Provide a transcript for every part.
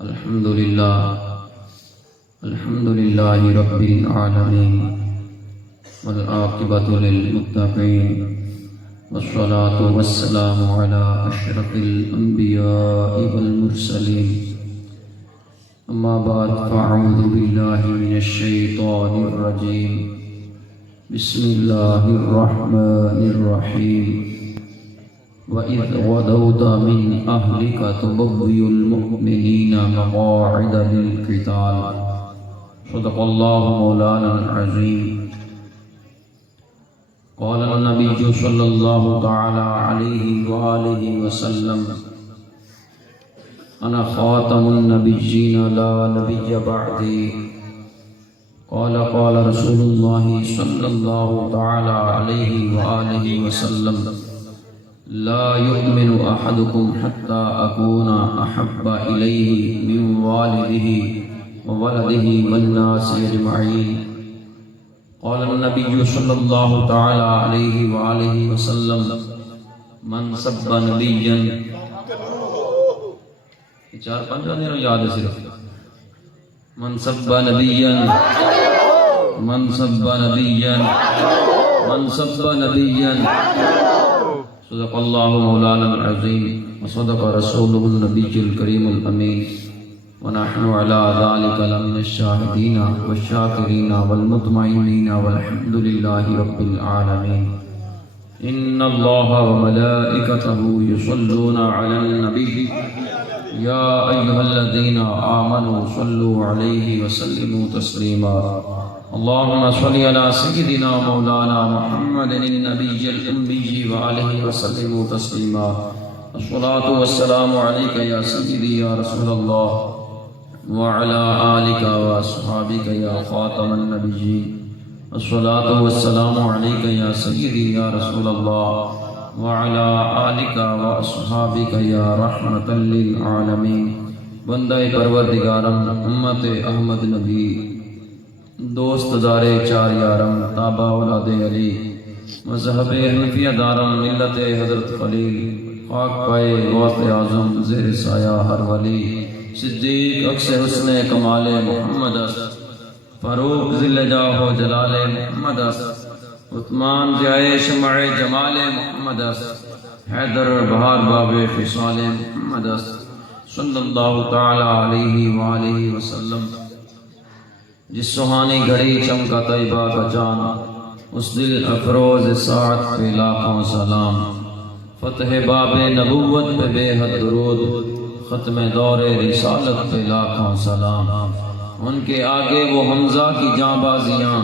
الحمد لله رب العالمين والعاقبة للمتقين والصلاة والسلام على أشرف الأنبياء والمرسلين أما بعد فأعوذ بالله من الشيطان الرجيم بسم الله الرحمن الرحيم وَإِذْ غَدَوْتَ مِنْ أَهْلِكَ تُبَوِّئُ الْمُؤْمِنِينَ مَقَاعِدَ لِلْقِتَالِ صدق الله مولانا العظيم. قال النبي صلى الله تعالى عليه وآله وسلم أنا خاتم النبيين لا نبي بعدي. قال رسول الله صلى الله تعالى عليه وآله وسلم لا يؤمن أحدكم حتى أكون أحب إليه من والده وولده والناس أجمعين. قال النبي صلى الله تعالى عليه وآله وسلم من سب نبيا چار پانچ بندے نو یاد ہے صرف من سب نبيا من سب نبيا من سب نبيا صدق الله مولانا العظيم وصدق رسوله النبي الكريم الأمين ونحن على ذلك لمن الشاهدين والشاكرين والمطمئنين والحمد لله رب العالمين. إن الله وملائكته يصلون على النبي يا أيها الذين آمنوا صلوا عليه وسلموا تسليما. اللهم صل على سيدنا مولانا محمد النبي الأمي وآله وسلم تسليما. الصلاة والسلام عليك يا سيدي يا رسول الله وعلى آلك وأصحابك يا خاتم النبيين. الصلاة والسلام عليك يا سيدي يا رسول الله وعلى آلك وأصحابك يا رحمة للعالمين. بندہ پروردگارم امت احمد نبی دوست دارے چار یارم تابع اولاد علی مذہب حنفیہ دارم ملت حضرت خلیل خاک پائے غوث اعظم زیر سایہ ہر ولی صدیق اکس حسن کمال محمد است فاروق ذل جاہ و جلال محمد است عثمان ضیائے شمع جمال محمد است حیدر بہار باب خصال محمد است صلی اللہ تعالی علیہ وآلہ وسلم. جس سہانی گھڑی چمکا طیبہ کا چاند اس دل افروز ساعت پہ لاکھوں سلام. فتح باب نبوت پہ بے حد درود ختم دور رسالت پہ لاکھوں سلام. ان کے آگے وہ حمزہ کی جاں بازیاں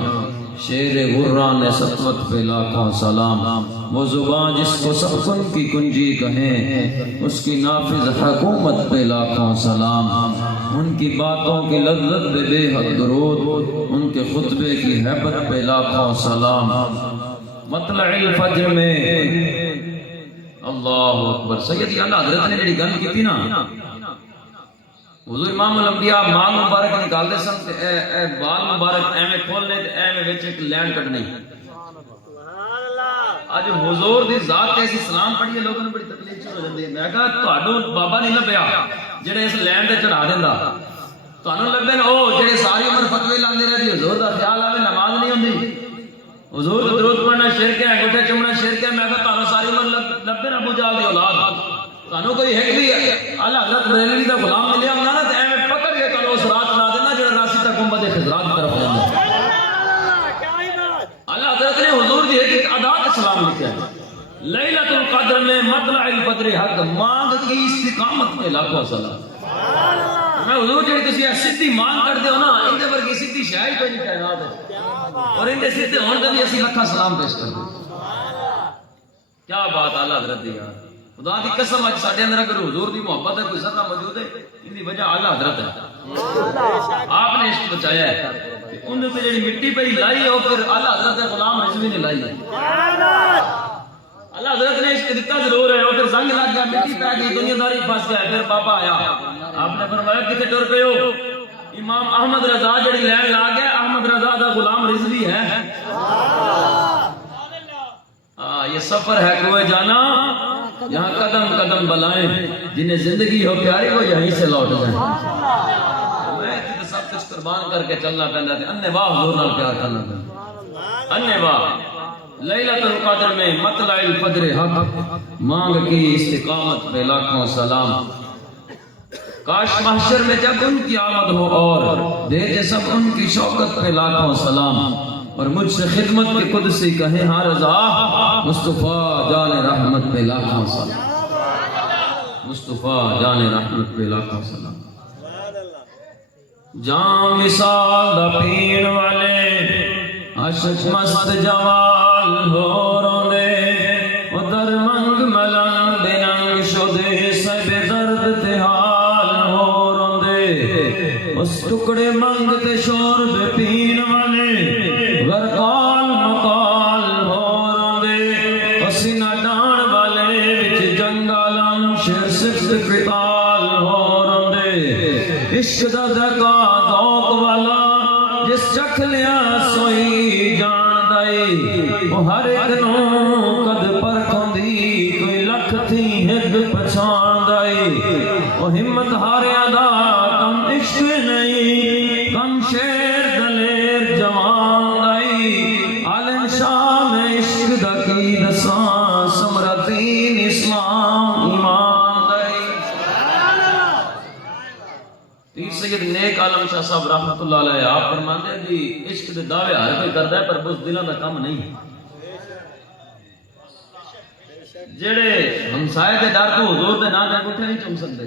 شیر غران سطوت پہ لاکھوں سلام. وہ زبان جس کو سخن کی کنجی کہیں اس کی نافذ حکومت پہ لاکھوں سلام. ان کی باتوں کی لذت پہ بے حد درود ان کے خطبے کی ہیبت پہ لاکھوں سلام. مطلع الفجر میں اللہ اکبر سیدی اللہ حضرت نے جڑی گل کی نا حضور امام الانبیاء مال مبارک نکال دے سن تے اے بال مبارک ایویں کھولنے تے ایویں وچ ایک لین کٹنی. اج حضور دی ذات تے اسی سلام پڑھیے لوگوں نے بڑی تکلیف ہو جاندی ہے. میں کہا تہاڈو بابا نہیں لبیا جڑے اس لین تے چڑھا دیندا تانوں لبے او جڑے ساری عمر فتوی لاندے رہندے حضور دا خیال آوے نماز نہیں ہوندی حضور درود پڑھنا شرک ہے انگوٹھے چومنا شرک ہے. میں کہا تانوں ساری عمر لبے ابو جہل دی اولاد تانوں کوئی ایک بھی اعلی حضرت بریلوی دا غلام ملیا ہوندا نا تے ایویں پکڑ کے تانوں اس رات لا دینا جڑا راسی تک گنبد خضرا دی طرف جاندا. اعلی حضرت نے حضور دی ایک ادا کا سلام لکھا ہے لیلۃ القدر میں مطلع الفجر حق مانگ کی استقامت پہ لاکھوں سلام. میں حضور جڑی تسی سیدھی مانگ کرتے ہو نا اندے ورگی سیدھی شاید کوئی نہیں کائنات ہے اور اندے سیدھے ہون تے بھی اسی لکھا سلام پیش کر دیں. کیا بات اعلی حضرت دی یار خدا دی قسم اج ساڈے اندر اگر حضور دی محبت ہے کوئی ذرہ موجود ہے ان دی وجہ اعلی حضرت ہے. آپ نے عشق بچایا ہے کہ ان تے جڑی مٹی پئی لائی ہے او پھر اعلی حضرت دے غلام رضوی نے لائی ہے. اللہ حضرت نے عشق دیتا ضرور ہے اور پھر زنگ لگ گیا مٹی پہ گئی دنیا داری پھنس گیا. پھر بابا آیا آپ نے فرمایا کتے ٹر پے ہو. امام احمد رضا جڑی لین لا گیا احمد رضا دا غلام رضوی ہے. یہ سفر ہے کوئے جانا یہاں قدم قدم بلائیں جنہیں زندگی ہو پیاری وہ یہیں سے لوٹ جائیں. قربان کر کے چلنا پہنتا تھے اننے واہ حضور نال پیار کرنا پہنتا اننے واہ لیلۃ القدر میں مطلع الفجر حق مانگ کی استقامت پہ لاکھوں سلام کاش محشر میں جب ان کی آمد ہو اور دے سب ان کی شوکت پہ لاکھوں سلام اور مجھ سے خدمت کے قدسی کہے ہاں رضا مصطفیٰ جان رحمت پہ لاکھوں سلام مصطفیٰ جان رحمت پہ لاکھوں سلام جام وصال دا پین والے عشق مست جوال ہو روندے وہ در منگ ملنگ بننگ شدے سب درد تحال ہو روندے اس ٹکڑے منگ تے شور بے پین والے غرقال مقال ہو روندے سینہ ڈان والے وچ جنگالم شیر صفت قتال ہو روندے عشق دا ذکا ذوق والا جس چکھ لیا سوئی جان دائی وہ ہر ایک نو قد پر کھوندی کوئی لکھ تھی ہگ پچھان دائی وہ ہمت ہاریا دا کم عشق نہیں کم شیر دلیر جوان دائی عالم شام عشق دا کی دسان سمرا دین اسلام ایمان دائی پیر سید نیک عالم شاہ صاحب رحمت اللہ علیہ آپ فرماتے ہیں جی عشق دے دعوے ہر کوئی کردا ہے پر بس دلاں دا کم نہیں جڑے ہمسائے دے ڈر تو حضور دے نام دے اٹھے نہیں چم سکتے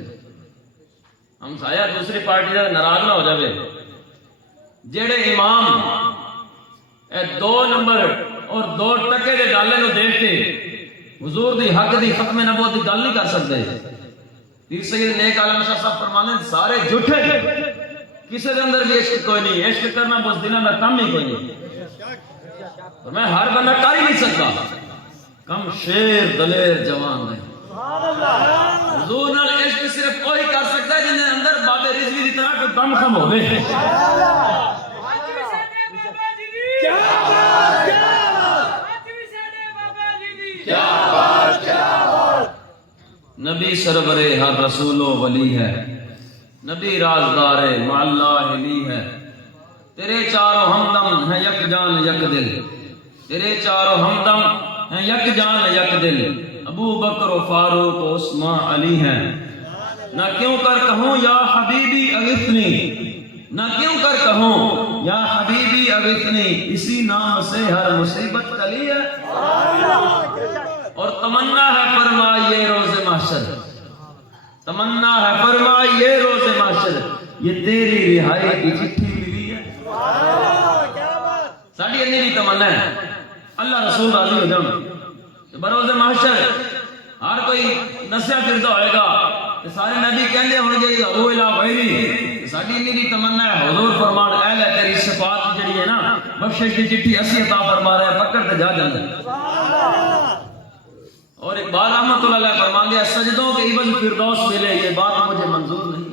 ہمسایہ دوسری پارٹی دا ناراض نہ ہو جاوے جڑے امام اے 2 نمبر اور 2 ٹکے دے گالے نو دیکھ کے حضور دی حق دی ختم نبوت دی گل نہیں کر سکتے پیر سید نیک عالم شاہ صاحب فرمانے سارے جھوٹے کسی دے اندر بھی عشق کوئی نہیں عشق کرنا بس دلوں دا کم ہی کوئی نہیں اور میں ہر بندہ کر ہی نہیں سکتا کم شیر دلیر جوان ہے حضور نال عشق صرف وہی کر سکتا ہے جن دے اندر باب رضوی دی طرح کوئی دم خم ہوے کیا بات کیا بات نبی سرور ہر رسول و ولی ہے نبی رازدار معلا ہلی ہے تیرے چاروں ہمدم ہیں یک جان یک دل تیرے چاروں ہمدم ہیں یک جان یک دل ابو بکر و فاروق و عثمان علی ہیں نہ کیوں کر کہوں یا حبیبی اغثنی نہ کیوں کر کہوں یا حبیبی اغثنی اسی نام سے ہر مصیبت ٹلی ہے اور تمنا ہے فرمائیے روز محشر تمنا ہے فرمائیے روز محشر یہ تیری رہائی کی چٹھی ملی ہے ساڑھی انی بھی تمنا ہے اللہ رسول راضی ہو جاؤں بروز محشر ہر کوئی نسیا پھرتا ہوئے گا کہ سارے نبی کہندے ہونے جائے گا او الہ غیری ساڑھی انی بھی تمنا ہے حضور فرمان اہل ہے تیری شفاعت جڑی ہے نا بخشش کی چٹھی اسی عطا فرما رہا ہے پکڑ تے جا جاندے اور اقبال رحمت اللہ علیہ فرمان دیا سجدوں کے عوض فردوس ملے یہ بات مجھے منظور نہیں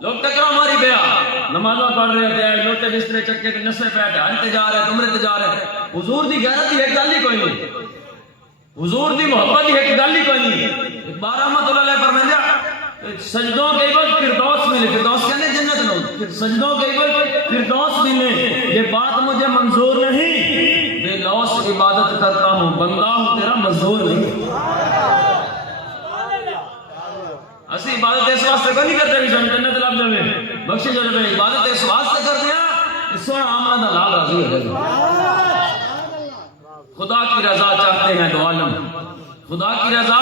لوگ ٹکرا ماری گیا نمازہ پڑھ رہے تھے لوٹے بسترے چکے تے نسے پیٹے ہنتے جا رہے کمرے تے جا رہے حضور دی غیرت دی ایک گل ہی کوئی نہیں حضور دی محبت دی ایک گل ہی کوئی نہیں اقبال رحمت اللہ علیہ فرمان دیا سجدوں کے عوض فردوس ملے فردوس کہنے جنت نو سجدوں کے عوض فردوس ملے یہ بات مجھے منظور نہیں بے لوس عبادت کرتا ہوں بندہ ہوں تیرا مزدور نہیں اسی عبادت اس واسطے کو نہیں کرتے بھی ہم جنت لگ جاوے بخشش ہو جاوے عبادت اس واسطے کرتے ہیں اس سونا آمنہ دا لال راضی ہو جائے خدا کی رضا چاہتے ہیں دو عالم خدا کی رضا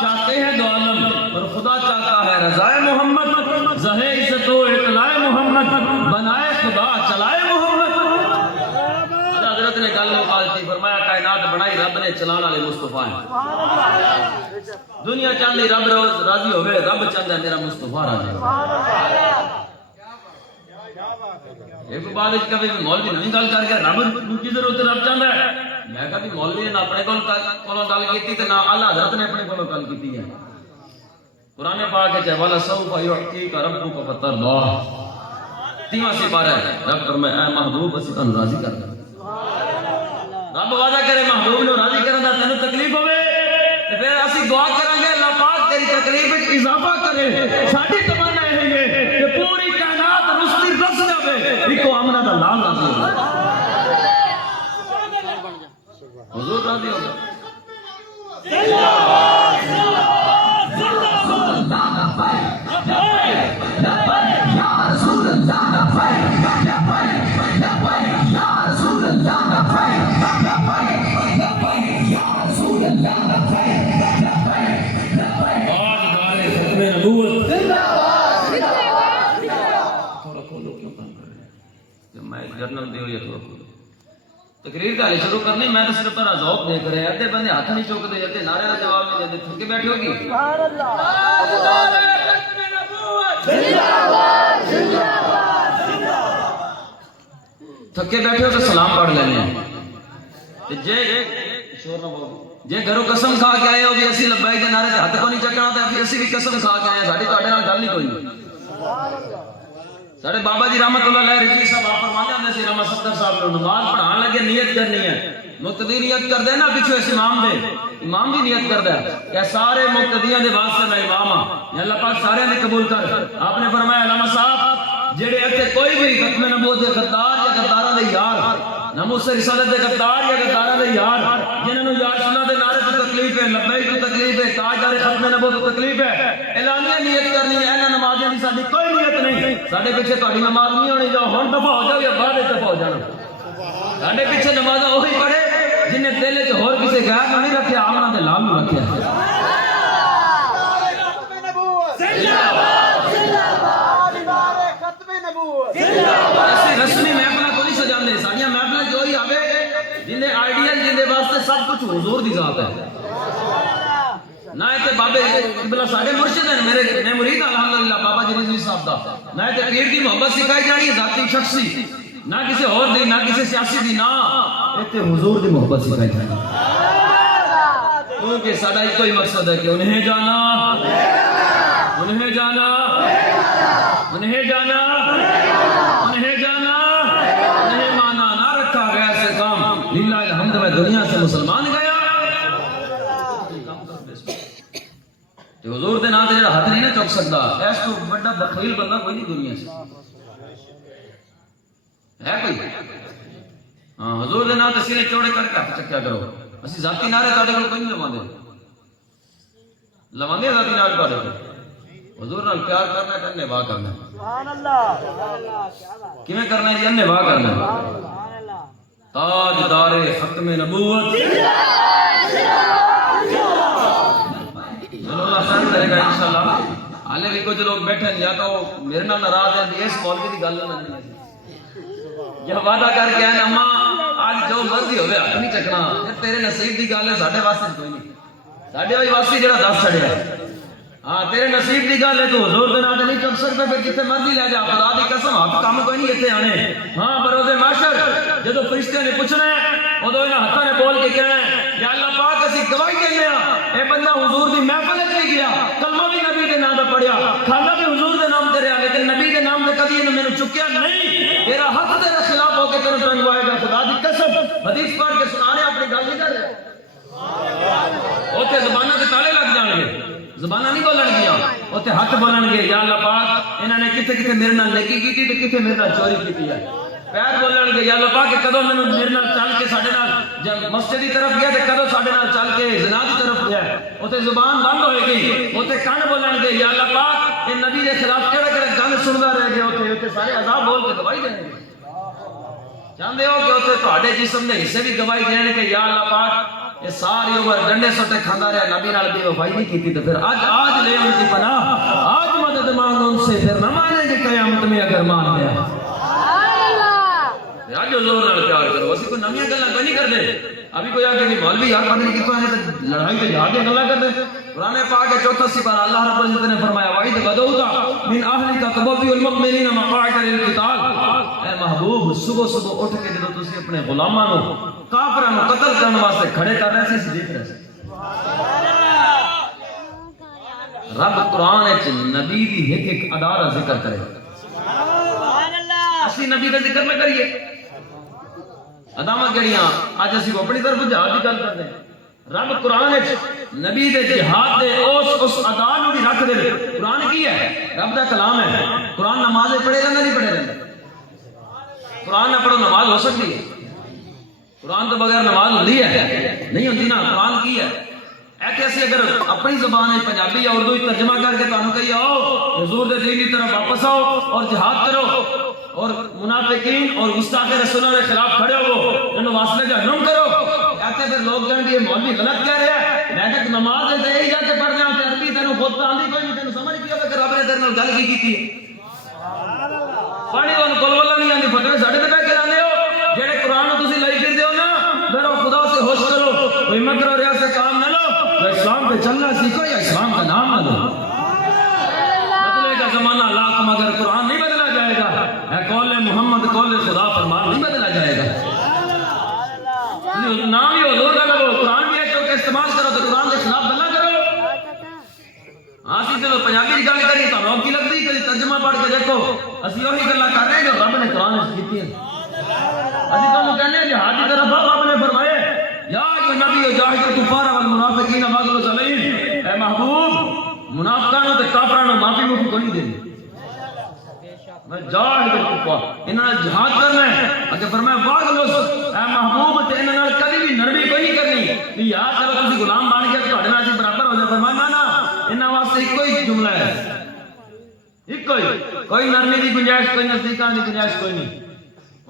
چاہتے ہیں دو عالم اور خدا چاہتا ہے رضائے محمد زہے عزت و اطلاع محمد بنائے خدا چلائے محمد حضرت نے گل مقالتی فرمایا کائنات بنائی رب نے چلانا والے مصطفیٰ ہیں دنیا چاندی رب راضی ہوئے رب چاہتا ہے میرا مصطفیٰ راضی ہوئے ایک بعد اس کا بھی مولوی نہیں گل کر کے رب کی ضرورت رب چاہتا ہے میں کہا بھی مولوی نے اپنے کولوں گل کیتی تے نہ اللہ حضرت نے اپنے کولوں گل کیتی ہے قرآن پاک ہے والا سوف یعطیک ربک فترضی 3واں سپارہ ہے رب فرمائے اے محبوب اسی تانوں راضی کردا رب وعدہ کرے محبوب نو راضی کرن دا تینوں تکلیف ہوے تے پھر اسی دعا کران گے اللہ پاک تیری تکلیف وچ اضافہ کرے ساڈی تمنا ہے کہ پوری کائنات تقریر کا شروع کرنی میں تو صرف تھوڑا ذوق دیکھ رہے ہیں ادھے بندے ہاتھ نہیں چوکتے ادھے نعرے کا جواب نہیں دیتے تھکے بیٹھے ہوگی تھکے بیٹھے ہو تو سلام پڑھ لینے جے گھروں قسم کھا کے آئے ہو بھی اسی لبائی کے نعرے ہاتھ کو نہیں چکنا تو اسی بھی قسم کھا کے آئے ساڑی تو آڑے نال گل نہیں کوئی ساڑے بابا جی رحمت اللہ علیہ رضی صاحب آپ فرماتے ہیں سی رحمت صدر صاحب نے نماز پڑھان لگے نیت کرنی ہے مقتدی نیت کر دے نا پیچھے اس امام دے امام بھی نیت کر دے کہ سارے مقتدیاں دے واسطے میں امام ہاں یا اللہ پاک سارے نے قبول کر آپ نے فرمایا علامہ صاحب جڑے ایتھے کوئی بھی ختم نبوت دے غدار یا غداراں دے یار ناموس رسالت دے غدار یا غداراں دے یار جنہاں نوں یا رسول اللہ دے نعرے تو تکلیف ہے لبیک تو تکلیف ہے تاجدار ختم نبوت تو تکلیف ہے اعلانیہ نیت کرنی ہے انہاں نمازیں دی ساڈی کوئی نیت نہیں ساڈے پیچھے تہاڈی نماز نہیں ہونی جاؤ ہن دفع ہو جاؤ یا بعد دفع ہو جانا ساڈے پیچھے نماز وہی پڑھے جن نے دل وچ ہور کسے غیر نوں نہیں رکھیا آمنا دے لال نوں رکھیا ایسی رسمی محفل کو نہیں سجاندے ساڈیاں محفل جو ہی آوے جن دے آئیڈیل جن دے واسطے سب کچھ حضور دی ذات ہے نہ تے بابے قبلہ ساڈے مرشد ہیں میرے میں مرید الحمدللہ بابا جی رضوی صاحب دا نہ تے پیر دی محبت سکھائی جانی ہے ذاتی شخصی نہ کسی اور دی نہ کسی سیاسی دی نہ تے حضور دی محبت سکھائی جانی کیونکہ ساڈا ایک ہی مقصد ہے کہ انہیں جانا انہیں جانا انہیں جانا انہیں جانا انہیں مانا نہ رکھا گیا سے کام للہ الحمد میں دنیا سے مسلمان گیا تو حضور دے نام تے جڑا ہاتھ نہیں نہ چک سکتا اس تو بڑا بخیل بندہ کوئی نہیں دنیا سے ہے کوئی ہاں حضور دے نام تے سینے چوڑے کر کے ہاتھ چکیا کرو اسی ذاتی نعرے تواڈے کول کوئی نہیں لواندے ذاتی نعرے تواڈے حضور نال پیار کرنا ہے اننے واہ کرنا سبحان اللہ کیویں کرنا ہے جی اننے واہ کرنا سبحان اللہ تاجدار ختم نبوت چلو اللہ خیر کرے گا انشاءاللہ حالے بھی کچھ لوگ بیٹھے یا تو میرے نال ناراض ہیں اس مولوی دی گل نہیں یا وعدہ کر کے آئے اماں آج جو مرضی ہوئے ہاتھ نہیں چکنا تیرے نصیب دی گل ہے ساڈے واسطے کوئی نہیں ساڈے وہی واسطے جڑا دس چھڑیا ہاں تیرے نصیب دی گل ہے تو حضور دے نام تے نہیں چک سکتا پھر جتھے مرضی لے جا خدا دی قسم ہاتھ کام کوئی نہیں ایتھے آنے ہاں بروز محشر جدوں فرشتے نے پوچھنا ہے اودوں انہاں ہتھاں نے بول کے کہنا ہے یا اللہ پاک اسی گواہی دینے ہاں اے بندہ حضور دی محفل وچ نہیں گیا کلمہ بھی نبی دے نام تے پڑھیا کھانا بھی حضور دے نام تے رہیا لیکن نبی دے نام تے کبھی انہوں نے چکیا نہیں تیرا حق تیرے خلاف ہو کے تینوں ٹنگوائے گا خدا دی قسم حدیث پڑھ کے سنانے اپنی گل نہیں کر رہے اوتھے زباناں تے تالے لگ جان گے زبانہ نہیں بولن گیا اوتے ہاتھ بولن گے یا اللہ پاک انہاں نے کتے کتے میرے نال نیکی کیتی تے کتے میرے نال چوری کیتی ہے پیر بولن گے یا اللہ پاک کدوں میں میرے نال چل کے ساڈے نال جب مسجد دی طرف گیا تے کدوں ساڈے نال چل کے زنا دی طرف گیا اوتے زبان بند ہوئے گئی اوتے کان بولن گے یا اللہ پاک اے نبی دے خلاف کیڑے کیڑے گل سندا رہ گیا اوتے سارے عذاب بول کے گواہی دیں گے چاہندے ہو کہ اوتے تہاڈے جسم دے حصے بھی گواہی دین کہ یا اللہ پاک یہ ساری عمر ڈنڈے سوٹے کھاندا رہا نبی نال بے وفائی نہیں کیتی تو پھر آج لے ان کی پناہ آج مدد مانگ ان سے پھر نہ مانے گے قیامت میں اگر مان گیا آج حضور نال پیار کرو اسی کوئی نمیاں گلاں کوئی نہیں کردے ابھی کوئی آگے نہیں مولوی یار پتہ نہیں کتوں آنے تو لڑائی تے جہاد دی گلاں کردے قرآن پاک 84 سپارہ اللہ رب العزت نے فرمایا وعید غدوتا من اہلک تبوئ المؤمنین مقاعد للقتال اے محبوب صبح صبح اٹھ کے جدوں تسی اپنے غلاماں نو کافراں نو قتل کرن واسطے کھڑے کر رہے سی دیکھ رہے رب قرآن وچ نبی دی ایک ایک ادا دا ذکر کرے سبحان اللہ اسی نبی دا ذکر نہ کریے اداواں کیڑیاں اج اسی اپنی طرف جہاد دی گل کردے رب قرآن وچ نبی دے جہاد دے اس ادا نو بھی رکھ دے قرآن کی ہے رب دا کلام ہے قرآن نماز پڑھے رہندا نہیں پڑھے رہندا قرآن نہ پڑھو نماز ہو سکتی ہے قرآن تو بغیر نماز ہوتی ہے نہیں ہوتی نا قرآن کی ہے ایسے ایسے اگر اپنی زبان پنجابی یا اردو ترجمہ کر کے تمہیں کہیے آؤ حضور دے دین کی طرف واپس آؤ اور جہاد کرو اور منافقین اور گستاخ رسولوں کے خلاف کھڑے ہو انہوں واسطے جہنم کرو ایسے پھر لوگ کہیں گے یہ مولوی غلط کہہ رہے ہیں میں کہ نماز ہے یہی جا کے پڑھنے آتے عربی تینوں خود تو آندھی کوئی نہیں تینوں سمجھ کیا کہ رب نے تیرے نال گل کی تھی پڑھی تو کول والا نہیں آندی فتوی ساڈے تے پہ کرانے ہو جڑے قرآن تسی لئی پھردے ہو ہمت کرو ریاض سے کام نہ لو تو اسلام پہ چلنا سیکھو یا اسلام کا نام نہ لو. بدلے کا زمانہ لاکھ مگر قرآن نہیں بدلا جائے گا. اے قول محمد قول خدا فرمان نہیں بدلا جائے گا. نام ہی حضور کا لگو, قرآن بھی ایک کا استعمال کرو تو قرآن کے خلاف گلا کرو. ہاں سی چلو پنجابی کی گل کری تو لوگ کی لگتی کبھی ترجمہ پڑھ کے دیکھو اسی وہی گلا کر رہے ہیں جو رب نے قرآن میں کی ہیں. اسی تو کہنے ہیں جہاد کی طرف رب نے فرمائے یا ایھا نبی جاہد الکفار والمنافقین واغلظ علیہم. اے محبوب منافقانوں تے کافرانوں معافی مفت کوئی نہیں دینی. میں جاہد الکفار انہاں نے جہاد کرنا ہے. اگر فرمایا واغلظ اے محبوب تے انہاں نال کبھی بھی نرمی کوئی نہیں کرنی کہ یار چلو تسی غلام بن گئے تواڈے نال برابر ہو جائے. فرمایا نا انہاں واسطے ایک ہی جملہ ہے, ایک ہی, کوئی نرمی دی گنجائش کوئی نزدیکاں دی گنجائش کوئی نہیں.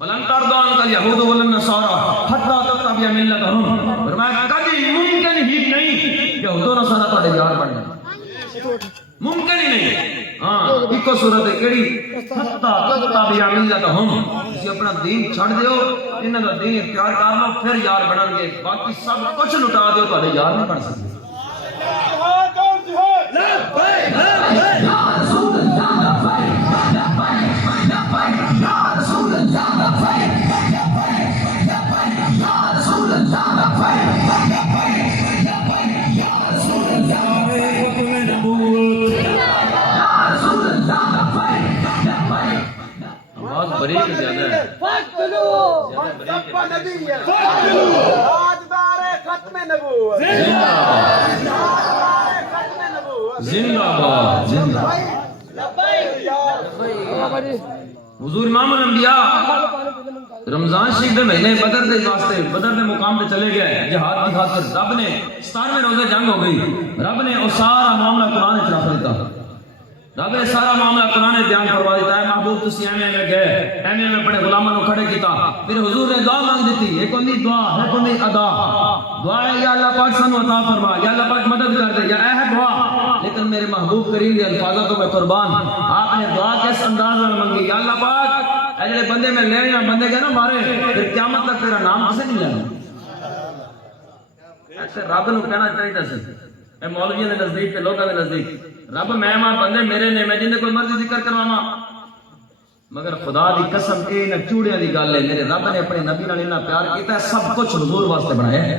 ولن ترضى عنك اليهود ولا النصارى حتى تتبع ملتهم. فرمایا کبھی ممکن ہی نہیں یہود و نصارہ تواڈے یار بن جائیں, ممکن ہی نہیں. ہاں ایک صورت ہے کیڑی حتى تتبع ملتهم, تسی اپنا دین چھڑ دیو انہاں دا دین اختیار کر لو پھر یار بنن گے. باقی سب کچھ لٹا دیو تواڈے یار نہیں بن سکتے. یا رسول اللہ آواز بریک زیادہ ہے. زندہ باد زندہ. حضور امام الانبیاء رمضان شریف کے مہینے بدر کے واسطے بدر کے مقام پہ چلے گئے جہاد کی خاطر. رب نے 97 روزے جنگ ہو گئی. رب نے وہ سارا معاملہ قرآن میں رکھ دیتا. رب نے سارا معاملہ قرآن نے بیان کروا دیتا ہے. محبوب تسی ایویں میں گئے ایویں میں بڑے غلاموں کو کھڑے کیتا. پھر حضور نے دعا مانگ دیتی. ایک ہوندی دعا ایک ہوندی ادا. دعا ہے یا اللہ پاک سانو عطا فرما, یا اللہ پاک مدد کر دے, یا اے ہے دعا. لیکن میرے محبوب کریم کے الفاظوں کو میں قربان, آپ نے دعا کس انداز میں مانگی, یا اللہ پاک اے جڑے بندے میں لے یا بندے گئے نا مارے پھر قیامت تک تیرا نام کسے نہیں لینا. ایسے رب نو کہنا چاہیے سی اے مولویوں کے نزدیک تے لوگوں کے نزدیک رب میں ماں بندے میرے نے میں جن کوئی مرضی ذکر کرواواں, مگر خدا دی قسم اے نہ چوڑیاں دی گل ہے. میرے رب نے اپنے نبی نال اتنا پیار کیتا ہے, سب کچھ حضور واسطے بنایا ہے.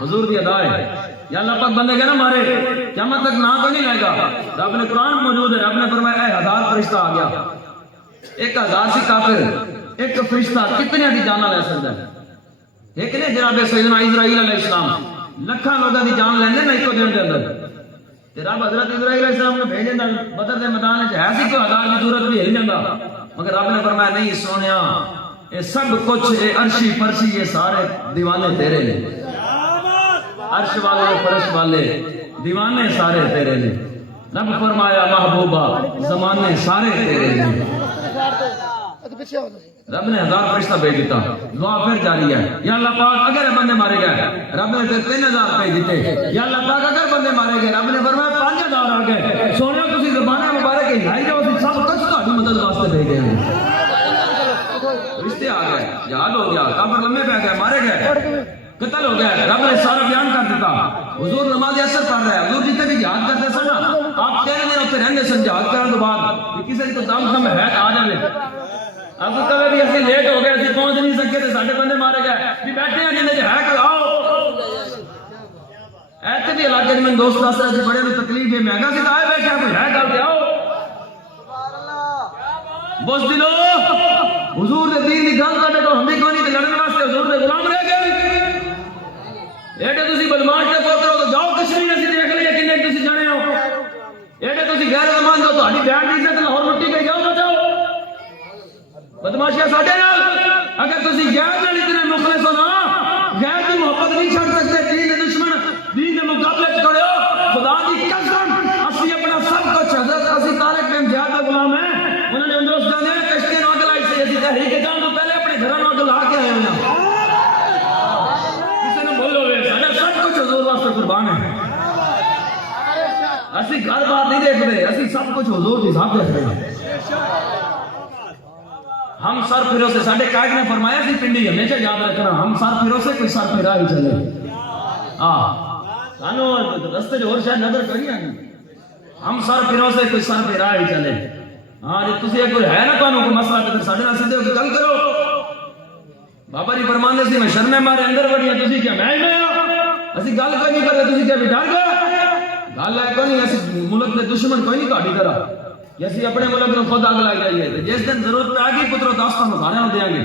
حضور دی ادا ہے یا اللہ پاک بندے گئے نا مارے قیامت تک نام کوئی نہیں لائے گا. رب نے قرآن موجود ہے. رب نے فرمایا اے 1000 فرشتہ آ گیا, 1000 سی کافر ایک فرشتہ کتنے دی جان لے سکتا ہے. ایک نے جناب سیدنا اسرائیل علیہ السلام لکھاں لوگاں دی جان لیندے نا ایک دن دے اندر. تے رب حضرت اسرائیل علیہ السلام نے بھیجن دا بدر دے میدان وچ ہے سی کوئی 1000 دی ضرورت بھی ہل جاندا, مگر رب نے فرمایا نہیں سونیا اے سب کچھ اے عرشی فرشی یہ سارے دیوانے تیرے نے. عرش والے فرش والے دیوانے سارے تیرے نے. رب فرمایا محبوبہ زمانے سارے تیرے نے. رب نے 1000 فرشتہ بھیج دیتا. دعا پھر جاری ہے یا اللہ پاک اگر بندے مارے گئے رب نے پھر 3000 بھیج دیتے. یا اللہ پاک اگر بندے مارے گئے رب نے فرمایا 5000 آ گئے. سونے تسی زبانیں مبارک ہلائی جاؤ سب کچھ تہاڈی مدد واسطے بھیجے ہیں. رشتے آ گئے, جہاد ہو گیا, کافر لمبے پہ گئے, مارے گئے, قتل ہو گیا. رب نے سارا بیان کر دیتا. حضور نماز اثر پڑھ رہا ہے. حضور جتنے بھی جہاد کرتے سن آپ کہہ رہے ہیں اتنے رہنے سن جہاد کرنے کے بعد کسی کو دم خم ہے آ جائے. اب تو کبھی بھی اسی لیٹ ہو گئے اسی پہنچ نہیں سکے تھے سارے بندے مارے گئے بھی بیٹھے ہیں جنہیں ہے کہ آؤ ایسے بھی علاقے میں دوست دس رہے تھے بڑے میں تکلیف ہے مہنگا سی آئے بیٹھے کوئی ہے گل کے آؤ بس دلو حضور دے دین دی گل کرنے کو ہم بھی کوئی نہیں لڑنے واسطے حضور دے غلام رہ گئے. ایڈے تسی بدماش دے پوترو تو جاؤ کشمیر اسی دیکھ لئے کنے تسی جانے ہو. ایڈے تسی غیر ایمان دو تہاڈی بیان دی عزت لاہور مٹی کے جاؤ بچاؤ. بدماشیاں ساڈے نال اگر تسی غیر نال اتنے مخلص ہو نا غیر کی محبت نہیں چھڑ سکتے. دین دے دشمن دین دے مقابلے وچ کھڑے ہو. خدا دی قسم اسی اپنا سب کچھ حضرت اسی طارق بن زیاد دا غلام ہیں. انہوں نے اندر اس جانے کشتی نو اگ لائی سی اسی تحریک جان تو پہلے اپنے گھراں نو اگ لا کے آئے ہیں. کسی نے بولو ساڈا سب کچھ حضور واسطے قربان ہے. اسی گھر بار نہیں دیکھتے اسی سب کچھ حضور دی ذات دیکھتے ہیں. ہم سر پھرو سے ساڈے قائد نے فرمایا سی پنڈی ہمیشہ یاد رکھنا ہم سر پھرو سے کوئی سر پھرا ہی چلے سانو رستے جو اور شاید نظر کری ہم سر پھرو سے کوئی سر پھرا ہی چلے جی تسی کوئی ہے نا تانوں کوئی مسئلہ تے ساڈے نال سیدھے ہو کے گل کرو بابا جی فرماندے سی میں شرمے مارے اندر وڑیاں تسی کیا میں اسی گل کوئی نہیں کرے تسی کیا بھی ڈر گئے گل ہے کوئی نہیں اسی ملک دے دشمن کوئی نہیں کاٹی کرا اسی اپنے ملک کو خود آگ لائی جائیے جس دن ضرورت پہ آ گئی پترو داستان سارے دیں گے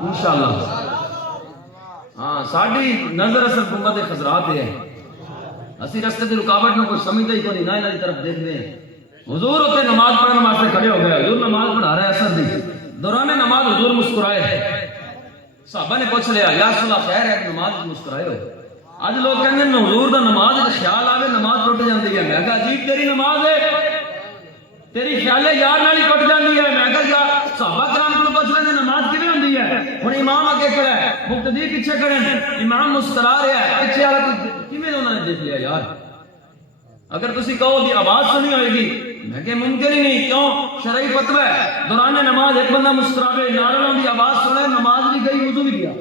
انشاءاللہ ہاں ساڈی نظر اثر حکومت خزرات ہے اسی رستے کی رکاوٹ میں کوئی سمجھتے ہی کوئی نہ انہاں دی طرف دیکھتے ہیں حضور اتنے نماز پڑھنے واسطے کھڑے ہو گئے حضور نماز پڑھا رہے اثر دی دوران نماز حضور مسکرائے صحابہ نے پوچھ لیا یا رسول اللہ خیر ہے کہ نماز مسکرائے ہو اج لوگ کہندے ہیں حضور دا نماز دا خیال آوے نماز ٹوٹ جاندی ہے میں کہا عجیب تیری نماز ہے تیری خیال یار نال ہی ٹوٹ جاندی ہے میں کہا یا صحابہ کرام کو پوچھ لے نماز کیویں ہوندی ہے ہن امام اگے کھڑا ہے مقتدی پیچھے کھڑے ہیں امام مسکرا رہا ہے پیچھے والا کیویں انہوں نے دیکھ لیا یار اگر تسی کہو کہ آواز سنی ہوئے گی میں کہ ممکن ہی نہیں کیوں شرعی فتوی ہے دوران نماز ایک بندہ مسکراوے نعروں دی آواز سنے نماز بھی گئی وضو بھی گیا